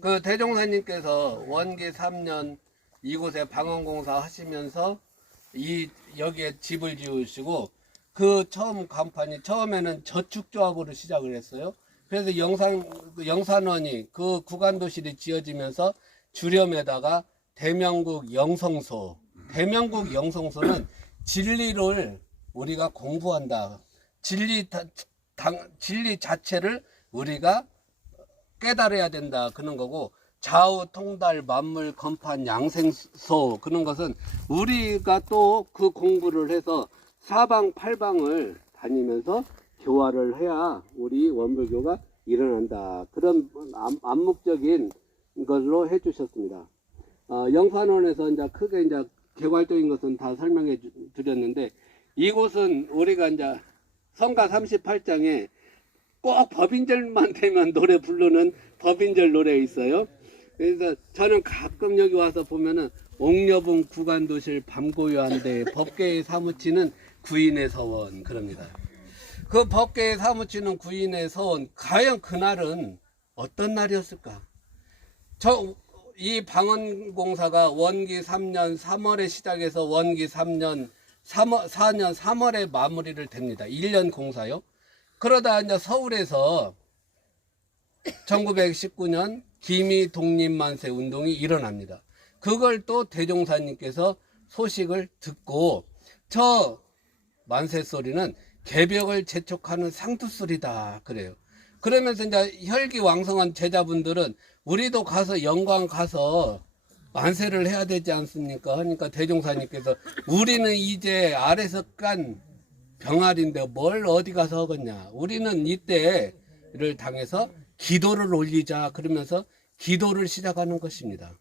그 대종사님께서 원기 3년 이곳에 방언공사 하시면서 여기에 집을 지으시고 그 처음 간판이 처음에는 저축조합으로 시작을 했어요. 그래서 영산원이 그 구간도실이 지어지면서 주렴에다가 대명국 영성소는 진리를 우리가 공부한다. 진리 자체를 우리가 깨달아야 된다. 그런 거고, 좌우 통달 만물 건판 양생소 그런 것은 우리가 또 그 공부를 해서 사방팔방을 다니면서 교화를 해야 우리 원불교가 일어난다. 그런 암묵적인 걸로 해주셨습니다. 영산원에서 이제 크게 이제 개괄적인 것은 다 설명해 드렸는데, 이곳은 우리가 이제 성가 38장에 꼭 법인절만 되면 노래 부르는 법인절 노래 있어요. 그래서 저는 가끔 여기 와서 보면은 옥녀분 구간도실 밤고요한데 법계에 사무치는 구인의 서원 그럽니다. 그 법계에 사무치는 구인의 서원, 과연 그날은 어떤 날이었을까? 이 방언공사가 원기 3년 3월에 시작해서 원기 4년 3월에 마무리를 됩니다. 1년 공사요. 그러다 이제 서울에서 1919년 기미 독립만세 운동이 일어납니다. 그걸 또 대종사님께서 소식을 듣고 저 만세 소리는 개벽을 재촉하는 상투소리다 그래요. 그러면서 이제 혈기왕성한 제자분들은 우리도 가서 영광 가서 만세를 해야 되지 않습니까? 하니까 대종사님께서 우리는 이제 아래서 깐 병아리인데 뭘 어디 가서 하겠냐. 우리는 이때를 당해서 기도를 올리자. 그러면서 기도를 시작하는 것입니다.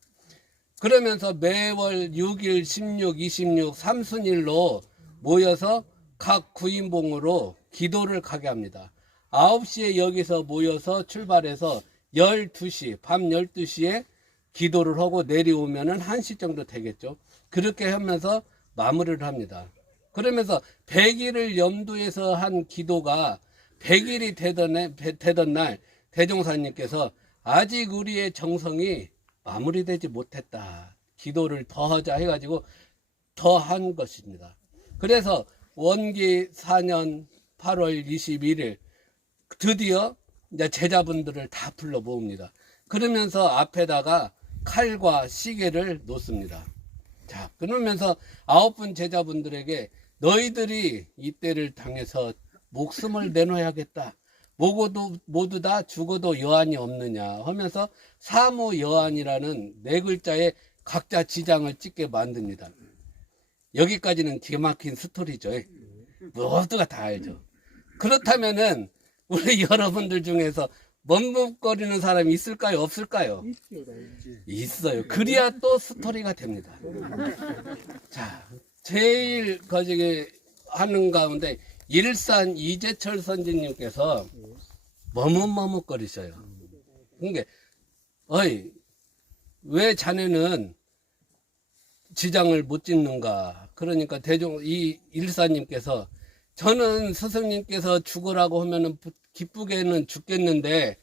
그러면서 매월 6일, 16, 26, 삼순일로 모여서 각 구인봉으로 기도를 가게 합니다. 9시에 여기서 모여서 출발해서 12시, 밤 12시에 기도를 하고 내려오면은 1시 정도 되겠죠. 그렇게 하면서 마무리를 합니다. 그러면서 100일을 염두에서 한 기도가 100일이 되던 날 대종사님께서 아직 우리의 정성이 마무리되지 못했다. 기도를 더 하자 해가지고 더 한 것입니다. 그래서 원기 4년 8월 21일 드디어 이제 제자분들을 다 불러 모읍니다. 그러면서 앞에다가 칼과 시계를 놓습니다. 자, 그러면서 9분 제자분들에게 너희들이 이때를 당해서 목숨을 내놓아야겠다. 모두 다 죽어도 여한이 없느냐 하면서 사무 여한이라는 4글자의 각자 지장을 찍게 만듭니다. 여기까지는 기가 막힌 스토리죠. 모두가 다 알죠. 그렇다면은 우리 여러분들 중에서 멈칫거리는 사람이 있을까요? 없을까요? 있어요. 그래야 또 스토리가 됩니다. 자, 제일 거지게 하는 가운데 일산 이재철 선지님께서 머뭇머뭇거리셔요. 그러니까 어이 왜 자네는 지장을 못 찍는가? 그러니까 이 일사님께서 저는 스승님께서 죽으라고 하면은 기쁘게는 죽겠는데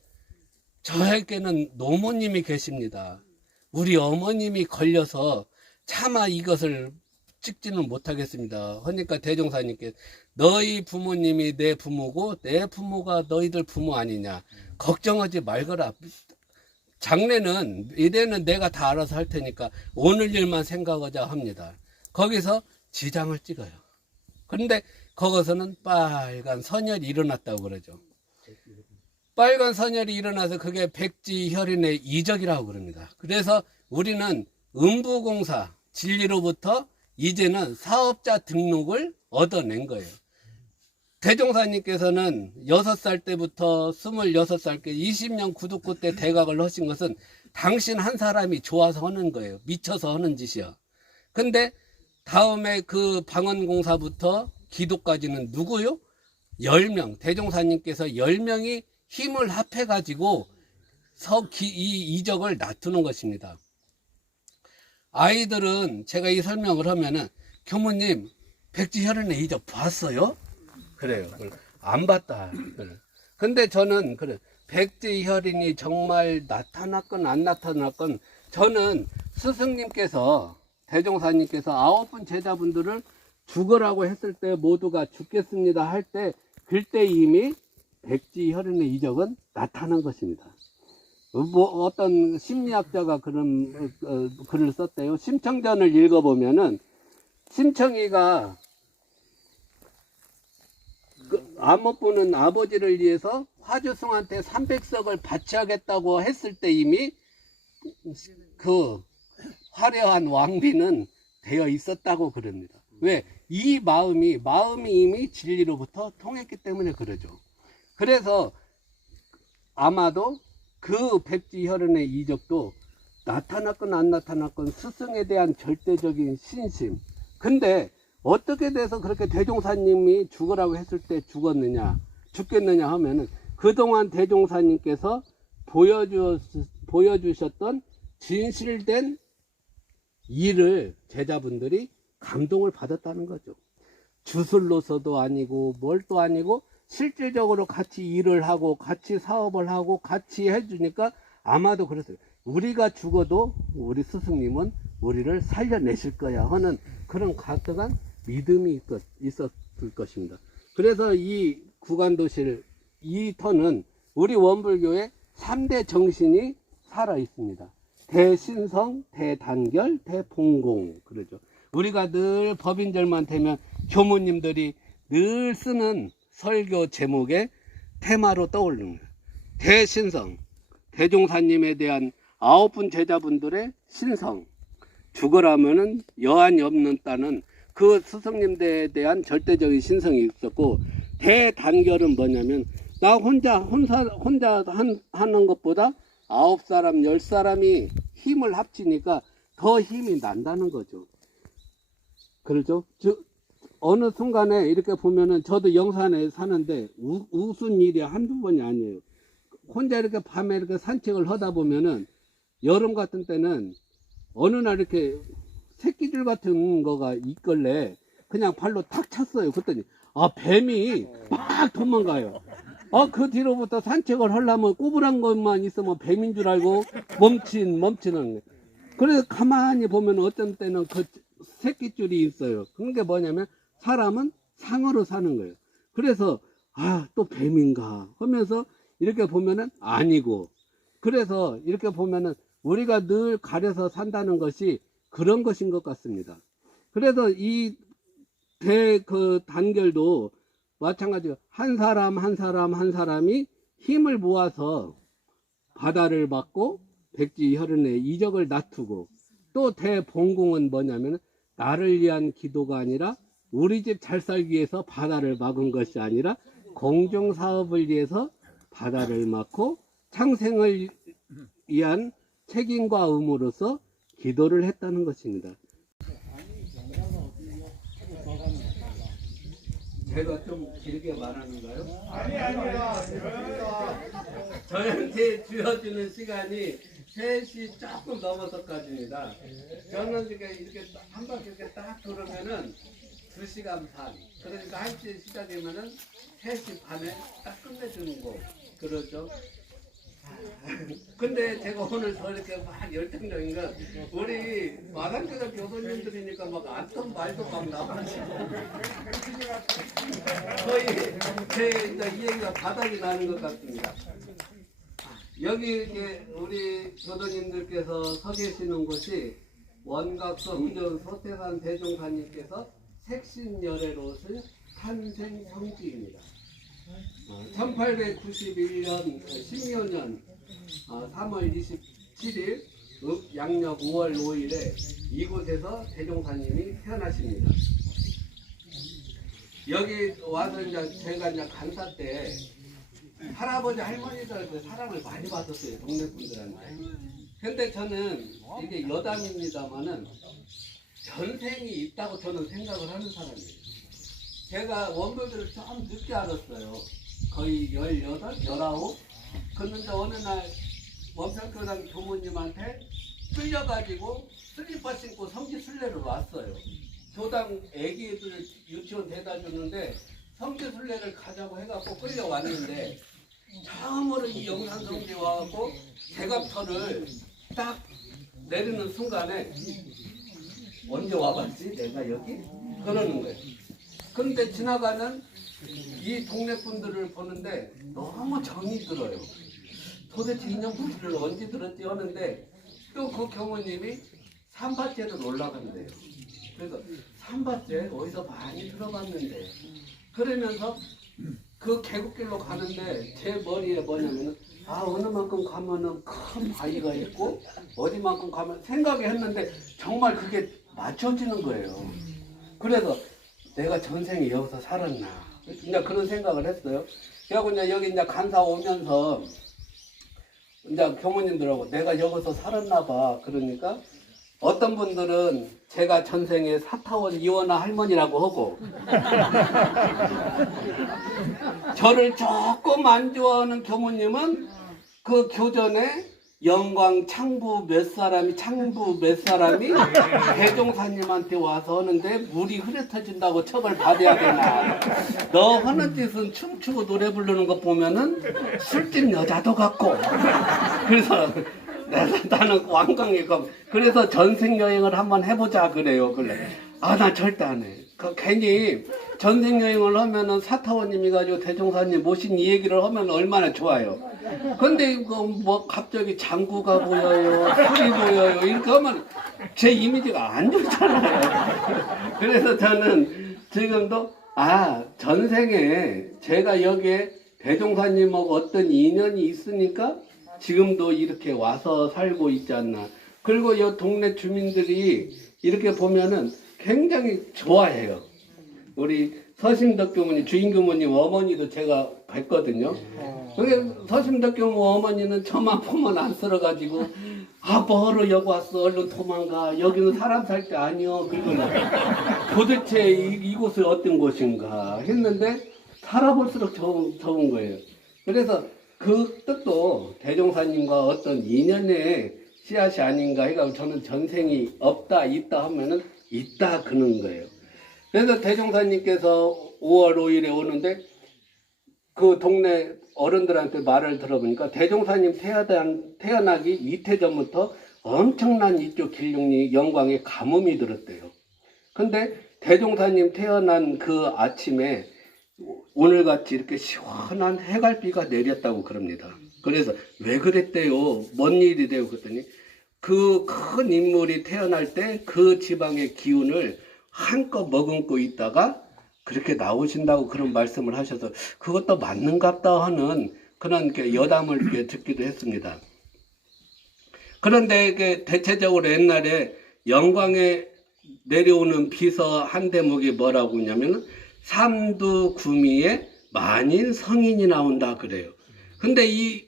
저에게는 노모님이 계십니다. 우리 어머님이 걸려서 차마 이것을 찍지는 못하겠습니다. 그러니까 대종사님께 너희 부모님이 내 부모고 내 부모가 너희들 부모 아니냐. 걱정하지 말거라. 장래는 미래는 내가 다 알아서 할 테니까 오늘 일만 생각하자 합니다. 거기서 지장을 찍어요. 그런데 거기서는 빨간 선열이 일어났다고 그러죠. 빨간 선열이 일어나서 그게 백지혈인의 이적이라고 그럽니다. 그래서 우리는 음부공사 진리로부터 이제는 사업자 등록을 얻어낸 거예요. 대종사님께서는 6살 때부터 26살 때 20년 구두구 때 대각을 하신 것은 당신 한 사람이 좋아서 하는 거예요. 미쳐서 하는 짓이요. 근데 다음에 그 방언공사부터 기도까지는 누구요? 10명. 대종사님께서 10명이 힘을 합해가지고 이 이적을 놔두는 것입니다. 아이들은 제가 이 설명을 하면은 교무님 백지혈연의 이적 봤어요? 그래요. 안 봤다. 근데 저는 그래 백지혈인이 정말 나타났건 안 나타났건 저는 스승님께서 대종사님께서 9분 제자분들을 죽으라고 했을 때 모두가 죽겠습니다 할 때 그때 이미 백지혈인의 이적은 나타난 것입니다. 뭐 어떤 심리학자가 그런 글을 썼대요. 심청전을 읽어보면은 심청이가 암흑부는 아버지를 위해서 화주승한테 300석을 바치하겠다고 했을 때 이미 그 화려한 왕비는 되어 있었다고 그럽니다. 왜? 이 마음이 이미 진리로부터 통했기 때문에 그러죠. 그래서 아마도 그 백지혈연의 이적도 나타났건 안 나타났건 스승에 대한 절대적인 신심. 근데 어떻게 돼서 그렇게 대종사님이 죽으라고 했을 때 죽겠느냐 하면은 그동안 대종사님께서 보여주셨던 진실된 일을 제자분들이 감동을 받았다는 거죠. 주술로서도 아니고 뭘도 아니고 실질적으로 같이 일을 하고 같이 사업을 하고 같이 해주니까 아마도 그랬어요. 우리가 죽어도 우리 스승님은 우리를 살려내실 거야 하는 그런 가득한 믿음이 있었을 것입니다. 그래서 이 구간도실 이 터는 우리 원불교의 3대 정신이 살아 있습니다. 대신성, 대단결, 대봉공 그러죠. 우리가 늘 법인절만 되면 교무님들이 늘 쓰는 설교 제목의 테마로 떠오르는 거예요. 대신성, 대종사님에 대한 9분 제자분들의 신성, 죽으라면은 여한이 없는 따는 그 스승님들에 대한 절대적인 신성이 있었고, 대단결은 뭐냐면 나 혼자 하는 것보다 9사람, 10사람이 힘을 합치니까 더 힘이 난다는 거죠. 그렇죠? 어느 순간에 이렇게 보면은 저도 영산에 사는데 웃은 일이 한두 번이 아니에요. 혼자 이렇게 밤에 이렇게 산책을 하다 보면은 여름 같은 때는 어느 날 이렇게 새끼줄 같은 거가 있길래 그냥 발로 탁 찼어요. 그랬더니 뱀이 막 도망가요. 그 뒤로부터 산책을 하려면 꼬부란 것만 있으면 뱀인 줄 알고 멈치는. 그래서 가만히 보면 어떤 때는 그 새끼줄이 있어요. 그게 뭐냐면 사람은 상어로 사는 거예요. 그래서 또 뱀인가 하면서 이렇게 보면은 아니고, 그래서 이렇게 보면은 우리가 늘 가려서 산다는 것이 그런 것인 것 같습니다. 그래서 이 단결도 마찬가지로 한 사람이 힘을 모아서 바다를 막고 백지혈연의 이적을 낮추고, 또 대봉공은 뭐냐면 나를 위한 기도가 아니라 우리 집 잘 살기 위해서 바다를 막은 것이 아니라 공정사업을 위해서 바다를 막고 창생을 위한 책임과 의무로서 기도를 했다는 것입니다. 제가 좀 길게 말하는가요? 아니야. 저한테 주어지는 시간이 3시 조금 넘어서까지입니다. 저는 이렇게 한 바퀴 이렇게 딱 돌으면은 2시간 반. 그러니까 1시에 시작이면은 3시 반에 딱 끝내주는 거. 그러죠? 근데 제가 오늘 더 이렇게 막 열정적인 건 우리 마산교사 교도님들이니까 막 안던 말도 막 나와가지고 거의 이 얘기가 바닥이 나는 것 같습니다. 여기 우리 교도님들께서 서 계시는 곳이 원각서 의전 소태산 대종사님께서 색신열애로서 탄생 성지입니다. 1891년 12년 3월 27일 양력 5월 5일에 이곳에서 대종사님이 태어나십니다. 여기 와서 제가 강사 때 할아버지 할머니들 그 사랑을 많이 받았어요, 동네 분들한테. 근데 저는 이게 여담입니다만은 전생이 있다고 저는 생각을 하는 사람이에요. 제가 원불교를 좀 늦게 알았어요. 거의 18, 19. 그런데 어느 날 원평교당 교무님한테 끌려가지고 슬리퍼 신고 성지순례를 왔어요. 교당 애기들 유치원 데다 줬는데 성지순례를 가자고 해갖고 끌려왔는데 처음으로 이 영산성지에 와갖고 대갑터를 딱 내리는 순간에 언제 와봤지 내가 여기? 그러는 거예요. 근데 지나가는 이 동네 분들을 보는데 너무 정이 들어요. 도대체 인연부리를 언제 들었지 하는데 또 그 경호님이 삼바째를 올라간대요. 그래서 삼바째 어디서 많이 들어봤는데 그러면서 그 계곡길로 가는데 제 머리에 뭐냐면은 어느 만큼 가면은 큰 바위가 있고 어디만큼 가면 생각을 했는데 정말 그게 맞춰지는 거예요. 그래서 내가 전생에 여기서 살았나 이제 그런 생각을 했어요. 그리고 이제 여기 이제 간사 오면서 이제 교모님들하고 내가 여기서 살았나 봐. 그러니까 어떤 분들은 제가 전생에 사타원 이원아 할머니라고 하고 저를 조금 안 좋아하는 교모님은 그 교전에 영광 창부 몇 사람이 대종사님한테 와서 하는데 물이 흐릿해진다고 처벌 받아야 되나. 너 하는 짓은 춤추고 노래 부르는 거 보면은 술집 여자도 같고. 그래서 나는 완강이고 그래서 전생 여행을 한번 해보자 그래요. 그래. 나 절대 안 해. 괜히 전생 여행을 하면은 사타원님이 가지고 대종사님 모신 이 얘기를 하면 얼마나 좋아요. 근데 이거 뭐 갑자기 장구가 보여요, 술이 보여요 이렇게 하면 제 이미지가 안 좋잖아요. 그래서 저는 지금도 전생에 제가 여기에 대종사님하고 어떤 인연이 있으니까 지금도 이렇게 와서 살고 있지 않나. 그리고 이 동네 주민들이 이렇게 보면은 굉장히 좋아해요. 우리 서심덕 교모님, 주인 교모님 어머니도 제가 뵀거든요. 서심덕 교모 어머니는 저만 보면 안쓰러가지고 뭐하러 여기 왔어? 얼른 도망가. 여기는 사람 살 때 아니여. 그리고 도대체 이곳은 어떤 곳인가 했는데 살아볼수록 좋은 거예요. 그래서 그 뜻도 대종사님과 어떤 인연의 씨앗이 아닌가 해가지고 저는 전생이 없다 있다 하면은 있다 그는 거예요. 그래서 대종사님께서 5월 5일에 오는데 그 동네 어른들한테 말을 들어보니까 대종사님 태어나기 이틀 전부터 엄청난 이쪽 길흉리 영광에 가뭄이 들었대요. 근데 대종사님 태어난 그 아침에 오늘같이 이렇게 시원한 해갈비가 내렸다고 그럽니다. 그래서 왜 그랬대요? 뭔 일이래요? 그랬더니 그 큰 인물이 태어날 때 그 지방의 기운을 한껏 머금고 있다가 그렇게 나오신다고 그런 말씀을 하셔서 그것도 맞는갑다 하는 그런 여담을 듣기도 했습니다. 그런데 대체적으로 옛날에 영광에 내려오는 비서 한 대목이 뭐라고 하냐면 삼두구미에 만인 성인이 나온다 그래요. 근데 이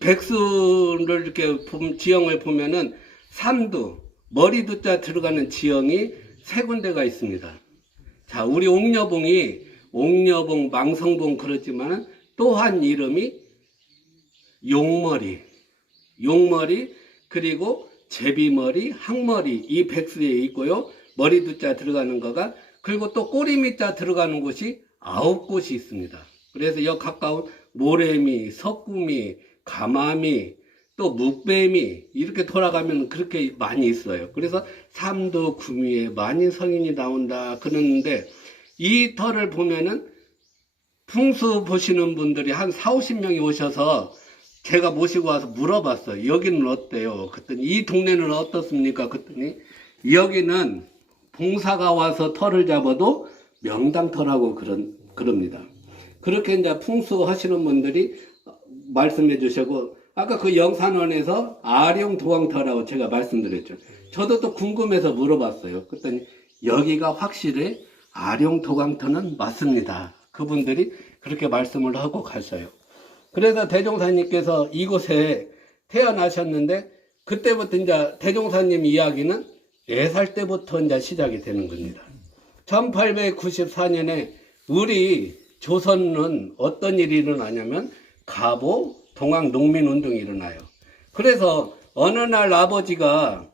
백수를 이렇게 지형을 보면은 삼두 머리두자 들어가는 지형이 세 군데가 있습니다. 자, 우리 옥녀봉, 망성봉 그렇지만 또한 이름이 용머리, 그리고 제비머리, 항머리 이 백수에 있고요. 머리두자 들어가는 거가 그리고 또 꼬리밑자 들어가는 곳이 9곳이 있습니다. 그래서 여 가까운 모래미, 석구미, 가마미, 또 묵뱀이 이렇게 돌아가면 그렇게 많이 있어요. 그래서 삼두구미에 만인 성인이 나온다 그러는데 이 터를 보면은 풍수 보시는 분들이 한 40-50명이 오셔서 제가 모시고 와서 물어봤어요. 여기는 어때요? 그랬더니 이 동네는 어떻습니까? 그랬더니 여기는 봉사가 와서 터를 잡아도 명당터라고 그럽니다. 그렇게 이제 풍수 하시는 분들이 말씀해 주시고 아까 그 영산원에서 아령도왕터라고 제가 말씀드렸죠. 저도 또 궁금해서 물어봤어요. 그랬더니 여기가 확실히 아령도왕터는 맞습니다. 그분들이 그렇게 말씀을 하고 가셔요. 그래서 대종사님께서 이곳에 태어나셨는데 그때부터 이제 대종사님 이야기는 4살 때부터 이제 시작이 되는 겁니다. 1894년에 우리 조선은 어떤 일이 일어나냐면 가보 동학 농민운동이 일어나요. 그래서 어느 날 아버지가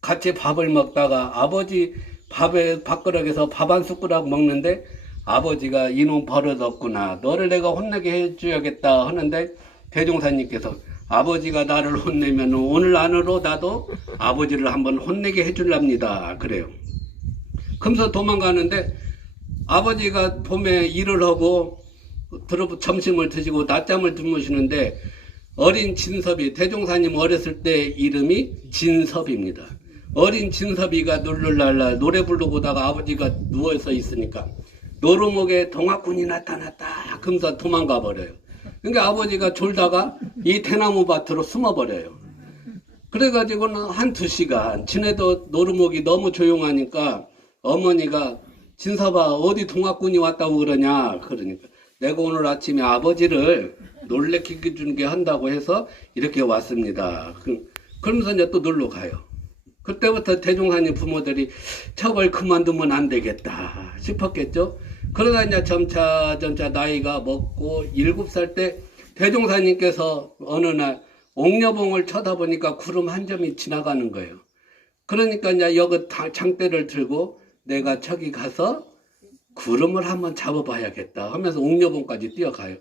같이 밥을 먹다가 아버지 밥그릇에서 밥 한 숟가락 먹는데 아버지가 이놈 버릇없구나. 너를 내가 혼내게 해줘야겠다 하는데 대종사님께서 아버지가 나를 혼내면 오늘 안으로 나도 아버지를 한번 혼내게 해줄랍니다. 그래요. 그러면서 도망가는데 아버지가 봄에 일을 하고 점심을 드시고 낮잠을 주무시는데 어린 진섭이, 대종사님 어렸을 때 이름이 진섭입니다. 어린 진섭이가 룰룰랄라 노래 부르고 다가 아버지가 누워서 있으니까 노루목에 동학군이 나타났다 그러면서 도망가 버려요. 그러니까 아버지가 졸다가 이 대나무 밭으로 숨어 버려요. 그래가지고는 한 2시간 지내도 노루목이 너무 조용하니까 어머니가 진섭아 어디 동학군이 왔다고 그러냐 그러니까 내가 오늘 아침에 아버지를 놀래키게 주는 게 한다고 해서 이렇게 왔습니다. 그러면서 이제 또 놀러 가요. 그때부터 대종사님 부모들이 저걸 그만두면 안 되겠다 싶었겠죠. 그러다 이제 점차 나이가 먹고 7살 때 대종사님께서 어느 날 옥녀봉을 쳐다보니까 구름 한 점이 지나가는 거예요. 그러니까 이제 여기 장대를 들고 내가 저기 가서 구름을 한번 잡아봐야겠다 하면서 옥녀봉까지 뛰어가요.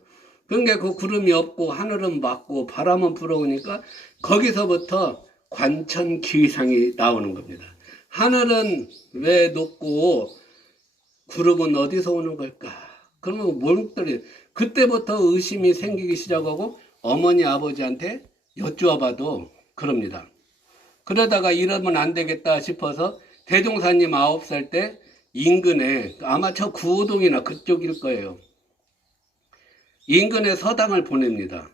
그러니까 그 구름이 없고 하늘은 맑고 바람은 불어오니까 거기서부터 관천기위상이 나오는 겁니다. 하늘은 왜 높고 구름은 어디서 오는 걸까? 그러면 몰목들이 그때부터 의심이 생기기 시작하고 어머니 아버지한테 여쭈어봐도 그럽니다. 그러다가 이러면 안 되겠다 싶어서 대종사님 9살 때 인근에 아마 저 구호동이나 그쪽일 거예요. 인근에 서당을 보냅니다.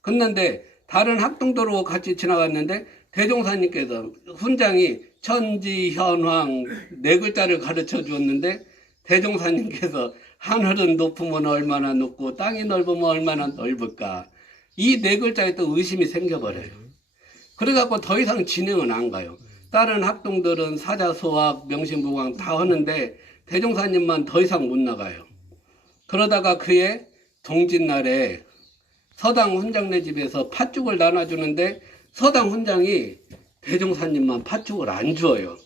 그런데 다른 학동도로 같이 지나갔는데 대종사님께서 훈장이 천지현황 4글자를 가르쳐 주었는데 대종사님께서 하늘은 높으면 얼마나 높고 땅이 넓으면 얼마나 넓을까 이 4글자에 또 의심이 생겨버려요. 그래갖고 더 이상 진행은 안 가요. 다른 학동들은 사자소학 명심보강 다 하는데 대종사님만 더 이상 못 나가요. 그러다가 그해 동짓날에 서당 훈장네 집에서 팥죽을 나눠주는데 서당 훈장이 대종사님만 팥죽을 안 주어요.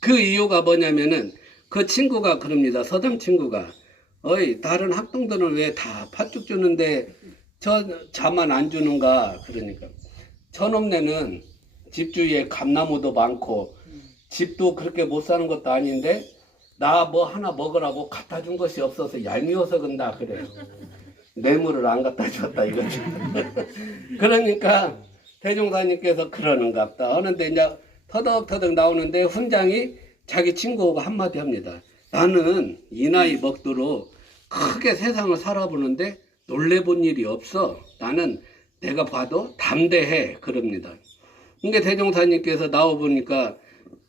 그 이유가 뭐냐면은 그 친구가 그럽니다. 서당 친구가 어이 다른 학동들은 왜 다 팥죽 주는데 자만 안 주는가 그러니까 저놈네는 집 주위에 감나무도 많고 집도 그렇게 못 사는 것도 아닌데 나 뭐 하나 먹으라고 갖다 준 것이 없어서 얄미워서 그런다 그래요. 뇌물을 안 갖다 줬다 이거죠. 그러니까 대종사님께서 그러는갑다 하는데 이제 터덕터덕 나오는데 훈장이 자기 친구하고 한마디 합니다. 나는 이 나이 먹도록 크게 세상을 살아보는데 놀래본 일이 없어. 나는 내가 봐도 담대해 그럽니다. 근데 대종사님께서 나와보니까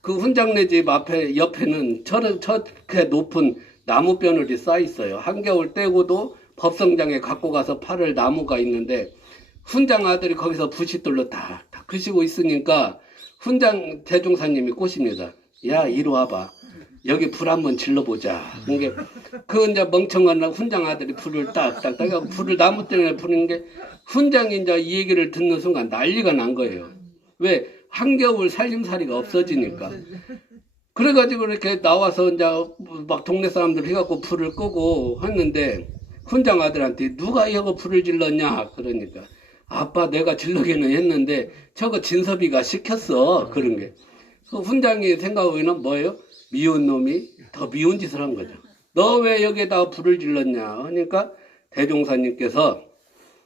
그 훈장네 집 앞에 옆에는 저렇게 높은 나무벼늘이 쌓여 있어요. 한겨울 떼고도 법성장에 갖고 가서 팔을 나무가 있는데 훈장 아들이 거기서 부싯돌로 다 크시고 있으니까 훈장 대종사님이 꼬십니다. 야 이리 와봐. 여기 불 한번 질러보자. 그러니까 그 이제 멍청한 훈장 아들이 불을 딱딱 불을 나무 때문에 부는 게 훈장이 이제 이 얘기를 듣는 순간 난리가 난 거예요. 왜 한겨울 살림살이가 없어지니까. 그래가지고 이렇게 나와서 이제 막 동네 사람들 해갖고 불을 끄고 했는데 훈장 아들한테 누가 이거 불을 질렀냐 그러니까 아빠 내가 질르기는 했는데 저거 진섭이가 시켰어 그런 게. 그 훈장이 생각하기에는 뭐예요? 미운 놈이 더 미운 짓을 한 거죠. 너 왜 여기에다 불을 질렀냐 하니까 대종사님께서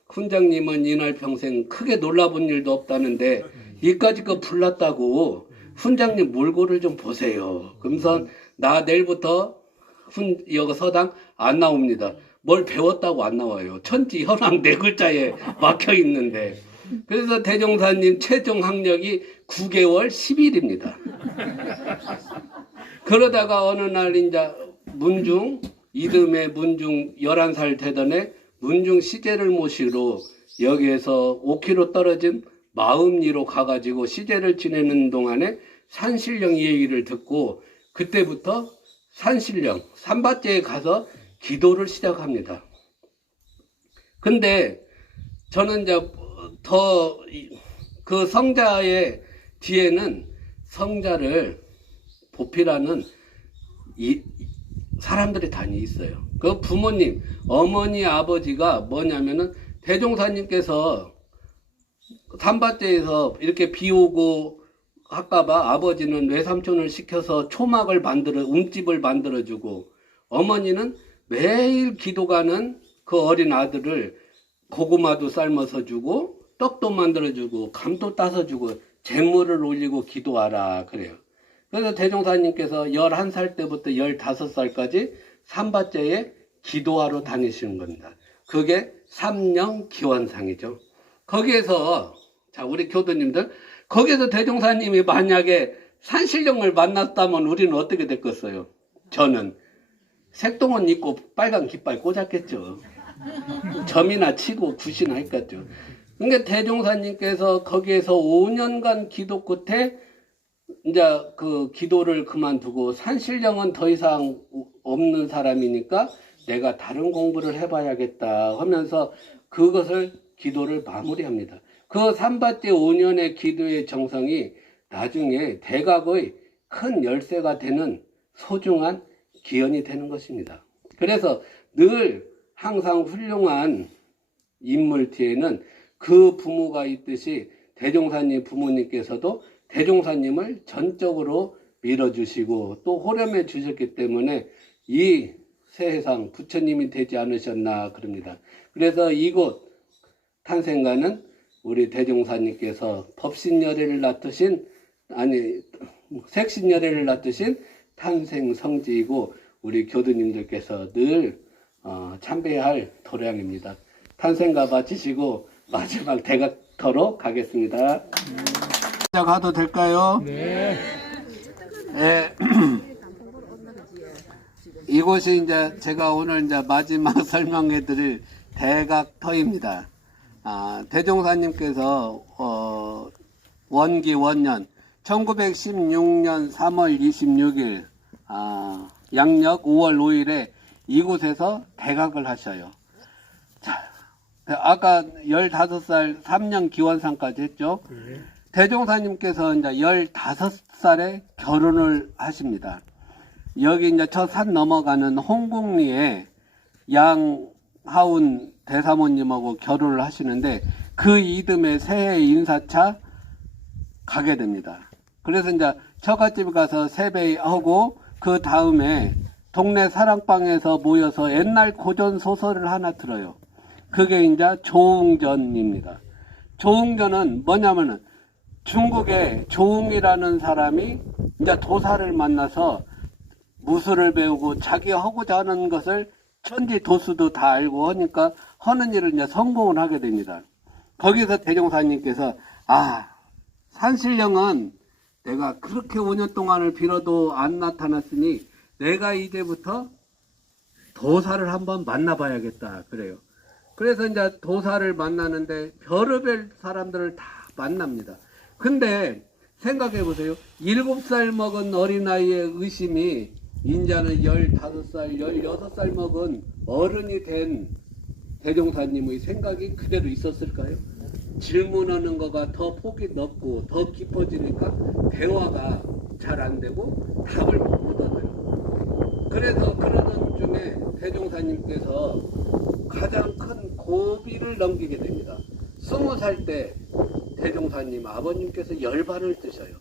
훈장님은 이날 평생 크게 놀라본 일도 없다는데 이까지 거 불났다고 훈장님 몰골을 좀 보세요. 그러면서 나 내일부터 여기 서당 안 나옵니다. 뭘 배웠다고 안 나와요. 천지현황 4글자에 막혀 있는데. 그래서 대종사님 최종 학력이 9개월 10일입니다. 그러다가 어느 날 이제 문중 이듬해 문중 11살 되던 해 문중 시제를 모시러 여기에서 5km 떨어진 마음리로 가가지고 시제를 지내는 동안에 산신령 얘기를 듣고 그때부터 산신령 산밭제에 가서 기도를 시작합니다. 근데 저는 이제 더 그 성자의 뒤에는 성자를 보필하는 사람들이 많이 있어요. 그 부모님, 어머니, 아버지가 뭐냐면은 대종사님께서 삼바대에서 이렇게 비 오고 할까봐 아버지는 외삼촌을 시켜서 초막을 움집을 만들어주고, 어머니는 매일 기도 가는 그 어린 아들을 고구마도 삶아서 주고 떡도 만들어주고 감도 따서 주고 재물을 올리고 기도하라 그래요. 그래서 대종사님께서 11살 때부터 15살까지 삼바제에 기도하러 다니시는 겁니다. 그게 삼령기원상이죠. 거기에서 자, 우리 교도님들, 거기에서 대종사님이 만약에 산신령을 만났다면 우리는 어떻게 됐겠어요? 저는 색동원 입고 빨간 깃발 꽂았겠죠. 점이나 치고 굿이나 했겠죠. 그러니까 대종사님께서 거기에서 5년간 기도 끝에 이제 그 기도를 그만두고, 산신령은 더 이상 없는 사람이니까 내가 다른 공부를 해봐야겠다 하면서 그것을 기도를 마무리합니다. 그 삼바제 5년의 기도의 정성이 나중에 대각의 큰 열쇠가 되는 소중한 기원이 되는 것입니다. 그래서 늘 항상 훌륭한 인물 뒤에는 그 부모가 있듯이 대종사님 부모님께서도 대종사님을 전적으로 밀어주시고 또 호렴해 주셨기 때문에 이 세상 부처님이 되지 않으셨나 그럽니다. 그래서 이곳 탄생가는 우리 대종사님께서 법신열애를 낳으신, 아니 색신열애를 낳으신 탄생 성지이고 우리 교도님들께서 늘 참배할 도량입니다. 탄생가 마치시고 마지막 대각터로 가겠습니다. 시작해도 될까요? 네. 네. 이곳이 이제 제가 오늘 이제 마지막 설명해드릴 대각터입니다. 대종사님께서 원기 원년 1916년 3월 26일 양력 5월 5일에 이곳에서 대각을 하셔요. 자, 아까 15살 3년 기원상까지 했죠. 네. 대종사님께서 이제 15살에 결혼을 하십니다. 여기 이제 저 산 넘어가는 홍국리에 양하운 대사모님하고 결혼을 하시는데 그 이듬해 새해 인사차 가게 됩니다. 그래서 이제 처갓집에 가서 세배하고 그 다음에 동네 사랑방에서 모여서 옛날 고전 소설을 하나 들어요. 그게 이제 조웅전입니다. 조웅전은 뭐냐면은 중국의 조웅이라는 사람이 이제 도사를 만나서 무술을 배우고 자기 하고자 하는 것을 천지 도수도 다 알고 하니까 하는 일을 이제 성공을 하게 됩니다. 거기서 대종사님께서 산신령은 내가 그렇게 5년 동안을 빌어도 안 나타났으니 내가 이제부터 도사를 한번 만나봐야겠다 그래요. 그래서 이제 도사를 만나는데 별의별 사람들을 다 만납니다. 근데 생각해 보세요. 7살 먹은 어린아이의 의심이 인자는 15살, 16살 먹은 어른이 된 대종사님의 생각이 그대로 있었을까요? 질문하는 거가 더 폭이 넓고 더 깊어지니까 대화가 잘 안 되고 답을 못 얻어요. 그래서 그러던 중에 대종사님께서 가장 큰 고비를 넘기게 됩니다. 20살 때 대종사님 아버님께서 열반을 뜨셔요.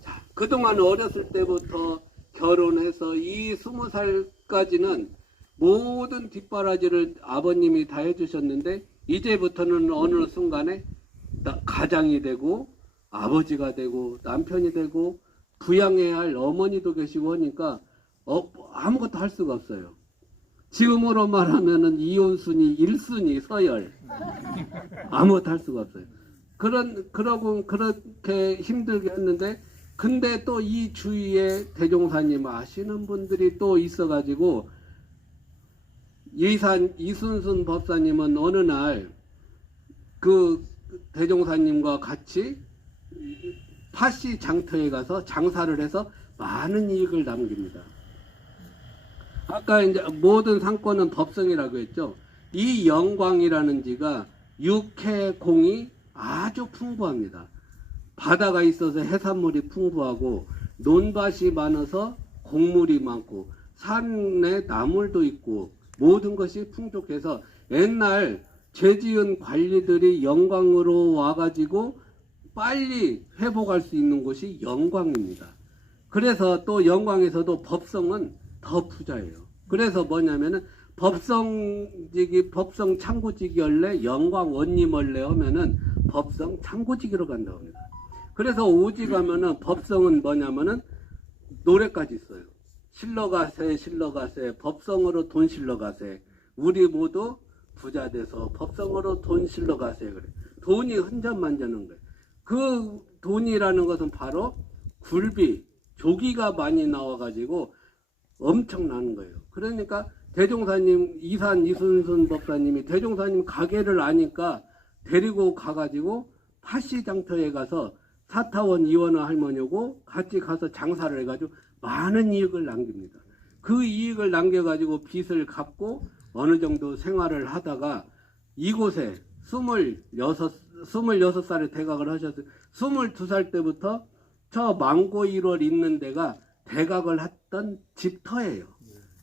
자, 그동안 어렸을 때부터 결혼해서 이 20살까지는 모든 뒷바라지를 아버님이 다 해주셨는데 이제부터는 어느 순간에 가장이 되고 아버지가 되고 남편이 되고 부양해야 할 어머니도 계시고 하니까 아무것도 할 수가 없어요. 지금으로 말하면은 이혼순위 1순위 서열. 아무것도 할 수가 없어요. 그러고 그렇게 힘들게 했는데 근데 또 이 주위에 대종사님 아시는 분들이 또 있어가지고 이순순 법사님은 어느 날 그 대종사님과 같이 파시 장터에 가서 장사를 해서 많은 이익을 남깁니다. 아까 이제 모든 상권은 법성이라고 했죠. 이 영광이라는 지가 육해공이 아주 풍부합니다. 바다가 있어서 해산물이 풍부하고 논밭이 많아서 곡물이 많고 산에 나물도 있고 모든 것이 풍족해서 옛날 죄지은 관리들이 영광으로 와가지고 빨리 회복할 수 있는 곳이 영광입니다. 그래서 또 영광에서도 법성은 더 부자예요. 그래서 뭐냐면은 법성 창고지기 원래 영광 원님 원래 하면은 법성 창고지기로 간다고 합니다. 그래서 오지 가면은 법성은 뭐냐면은 노래까지 있어요. 실러가세 실러가세 법성으로 돈 실러가세 우리 모두 부자 돼서 법성으로 돈 실러가세 그래. 돈이 흔적만드는 거예요. 그 돈이라는 것은 바로 굴비 조기가 많이 나와가지고 엄청나는 거예요. 그러니까 대종사님 이산 이순순 법사님이 대종사님 가게를 아니까 데리고 가가지고 파시장터에 가서 사타원 이원화 할머니고 같이 가서 장사를 해가지고 많은 이익을 남깁니다. 그 이익을 남겨가지고 빚을 갚고 어느 정도 생활을 하다가 이곳에 26살에 대각을 하셨어요. 22살 때부터 저 망고 1월 있는 데가 대각을 했던 집터예요.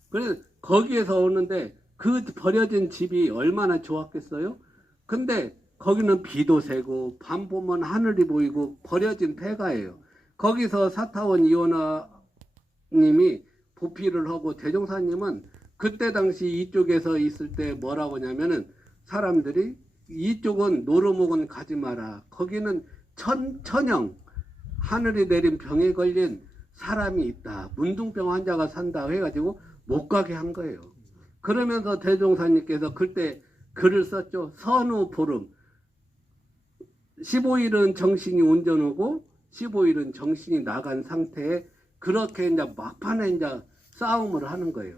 그래서 거기에서 오는데 그 버려진 집이 얼마나 좋았겠어요? 근데 거기는 비도 새고 밤 보면 하늘이 보이고 버려진 폐가예요. 거기서 사타원 이원화님이 보필을 하고 대종사님은 그때 당시 이쪽에서 있을 때 뭐라고 하냐면은 사람들이 이쪽은 노루목은 가지 마라. 거기는 천형 하늘이 내린 병에 걸린 사람이 있다. 문둥병 환자가 산다 해가지고 못 가게 한 거예요. 그러면서 대종사님께서 그때 글을 썼죠. 선우 보름 15일은 정신이 온전하고 15일은 정신이 나간 상태에 그렇게 이제 막판에 이제 싸움을 하는 거예요.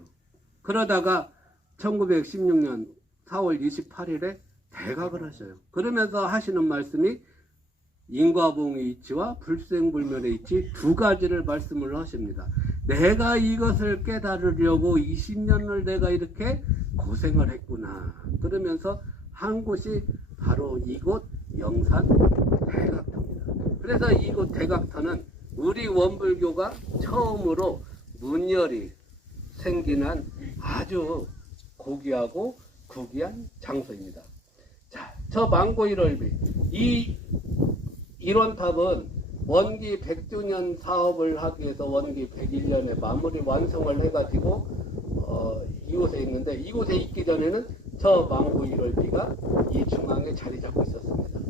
그러다가 1916년 4월 28일에 대각을 하셔요. 그러면서 하시는 말씀이 인과봉의 이치와 불생불멸의 이치 두 가지를 말씀을 하십니다. 내가 이것을 깨달으려고 20년을 내가 이렇게 고생을 했구나. 그러면서 한 곳이 바로 이곳 영산 대각터입니다. 그래서 이곳 대각터는 우리 원불교가 처음으로 문열이 생기는 아주 고귀하고 구귀한 장소입니다. 자, 저 망고 1월비 이 일원탑은 원기 100주년 사업을 하기 위해서 원기 101년에 마무리 완성을 해가지고 이곳에 있는데 이곳에 있기 전에는 저 망고 1월비가 이 중앙에 자리 잡고 있었습니다.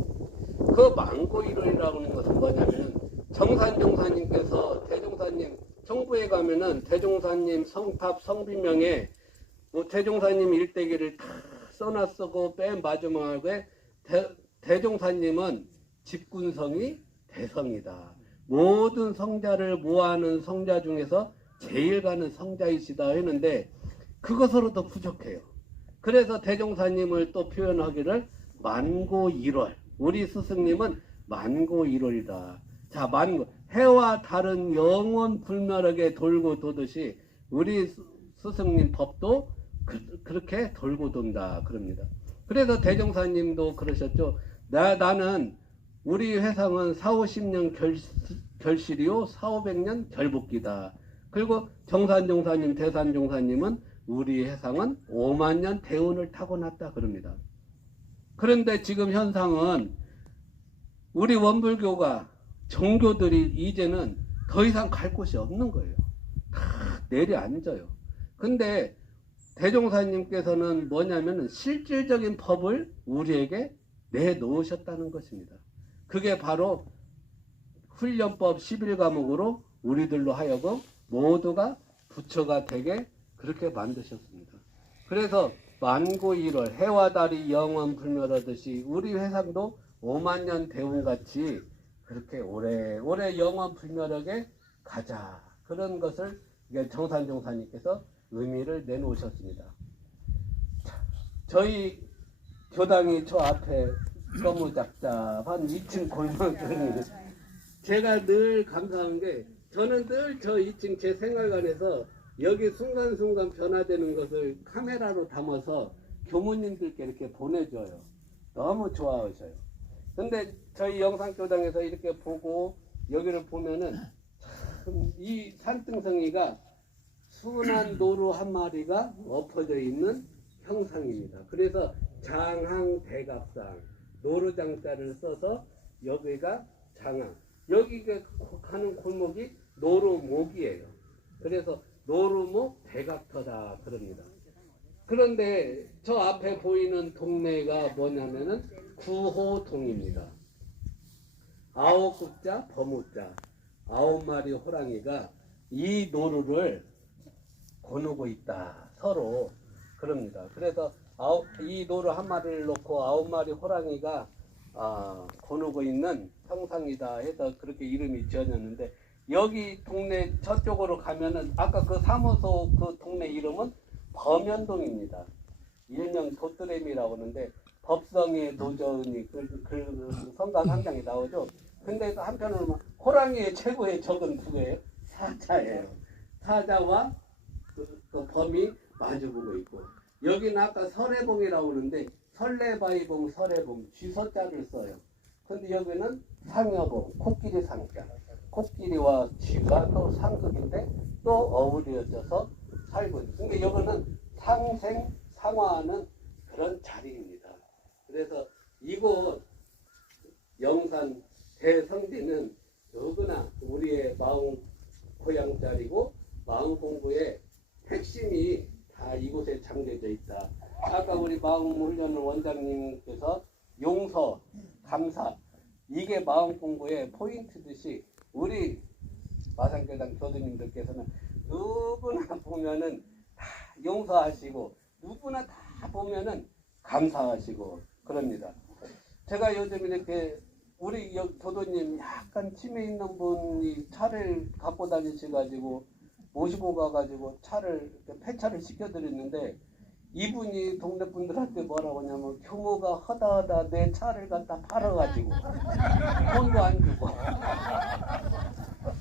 그 망고 1월이라고 하는 것은 뭐냐면은 정산종사님께서 대종사님 정부에 가면은 대종사님 성탑 성비명에 뭐 대종사님 일대기를 다 써놨고 맨 마지막에 대종사님은 집군성이 대성이다. 모든 성자를 모아하는 성자 중에서 제일 가는 성자이시다 했는데 그것으로도 부족해요. 그래서 대종사님을 또 표현하기를 만고 1월 우리 스승님은 만고 1월이다. 자, 만고 해와 다른 영원 불멸하게 돌고 도듯이 우리 스승님 법도 그렇게 돌고 돈다 그럽니다. 그래서 대종사님도 그러셨죠. 나는 우리 회상은 4,50년 결실이요 4,500년 결복기다. 그리고 정산종사님 대산종사님은 우리 회상은 5만 년 대운을 타고났다 그럽니다. 그런데 지금 현상은 우리 원불교가 종교들이 이제는 더 이상 갈 곳이 없는 거예요. 다 내려앉아요. 근데 대종사님께서는 뭐냐면 실질적인 법을 우리에게 내놓으셨다는 것입니다. 그게 바로 훈련법 11과목으로 우리들로 하여금 모두가 부처가 되게 그렇게 만드셨습니다. 그래서 만고 1월 해와 달이 영원 불멸하듯이 우리 회상도 5만 년 대운같이 그렇게 오래오래 영원 불멸하게 가자. 그런 것을 정산종사님께서 의미를 내놓으셨습니다. 저희 교당이 저 앞에 거무잡잡한 2층 골목길이 제가 늘 감사한 게 저는 늘 저 2층 제 생활관에서 여기 순간순간 변화되는 것을 카메라로 담아서 교무님들께 이렇게 보내줘요. 너무 좋아하셔요. 근데 저희 영산교당에서 이렇게 보고 여기를 보면은 참 이 산등성이가 순한 노루 한 마리가 엎어져 있는 형상입니다. 그래서 장항대갑상 노루장자를 써서 여기가 장항, 여기가 가는 골목이 노루목이에요. 그래서 노루목 대각터다 그럽니다. 그런데 저 앞에 보이는 동네가 뭐냐면은 구호동입니다. 아홉 국자 범우자 9마리 호랑이가 이 노루를 거누고 있다 서로 그럽니다. 그래서 이 노루 한 마리를 놓고 9마리 호랑이가 거누고 있는 형상이다 해서 그렇게 이름이 지어졌는데, 여기 동네 저쪽으로 가면은 아까 그 사무소 그 동네 이름은 범연동입니다. 일명 도드레미라고 하는데 법성의 노전이 그 성가 상장에 나오죠. 근데 한편으로는 호랑이의 최고의 적은 누구예요? 사자예요. 사자와 그 범이 마주보고 있고, 여기는 아까 설해봉이라고 하는데 설레바이봉 설해봉 쥐서자를 써요. 근데 여기는 상여봉 코끼리 상자, 코끼리와 쥐가 또 상극인데 또 어우러져서 살고 있어요. 근데 여기는 상생 상화하는 그런 자리입니다. 그래서 이곳 영산 대성지는 누구나 우리의 마음 고향자리고 마음 공부의 핵심이 다 이곳에 잠겨져 있다. 아까 우리 마음훈련 원장님께서 용서, 감사, 이게 마음 공부의 포인트듯이 우리 마산교당 교수님들께서는 누구나 보면은 다 용서하시고 누구나 다 보면은 감사하시고 그럽니다. 제가 요즘 이렇게 우리 교도님 약간 치매 있는 분이 차를 갖고 다니셔가지고 모시고 가가지고 차를 폐차를 시켜드렸는데, 이분이 동네 분들한테 뭐라고 하냐면 규모가 허다하다 내 차를 갖다 팔아가지고 돈도 안 주고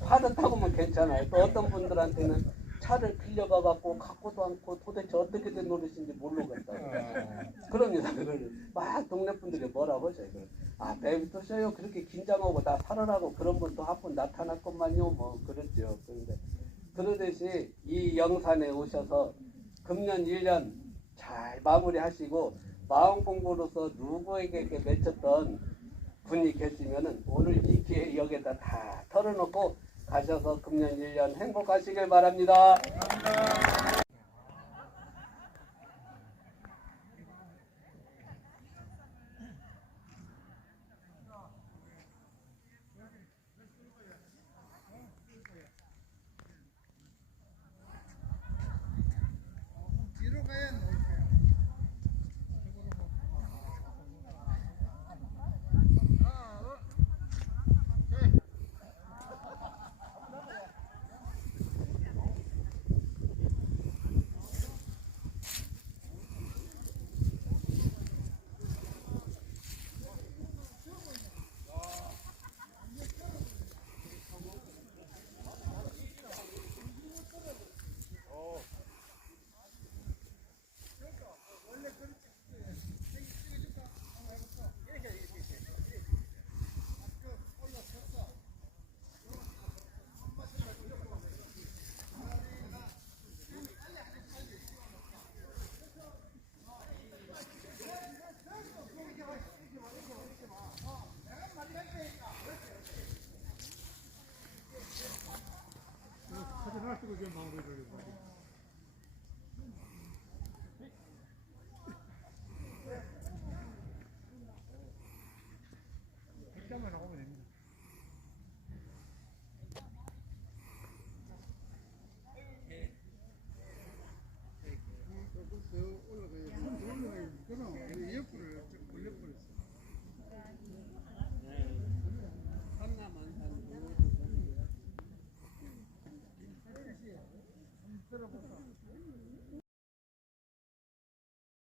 파듯하고면 괜찮아요. 또 어떤 분들한테는 차를 빌려가갖고 갖고도 않고 도대체 어떻게 된 노릇인지 모르겠다 그럽니다. 그걸 막 동네 분들이 뭐라고 하셔요. 내일부터 쉬어요 그렇게 긴장하고 나 살아라고 그런 분도 한 분 나타났건만요 뭐 그렇죠. 그런데 그러듯이 이 영산에 오셔서 금년 1년 잘 마무리하시고 마음 공부로서 누구에게 맺혔던 분이 계시면은 오늘 이 기회 여기에다 다 털어놓고 가셔서 금년 1년 행복하시길 바랍니다. 뒤로 가야 놓을게요. 사진 하나 찍고 이제 마무리 돌리고. 잠깐만.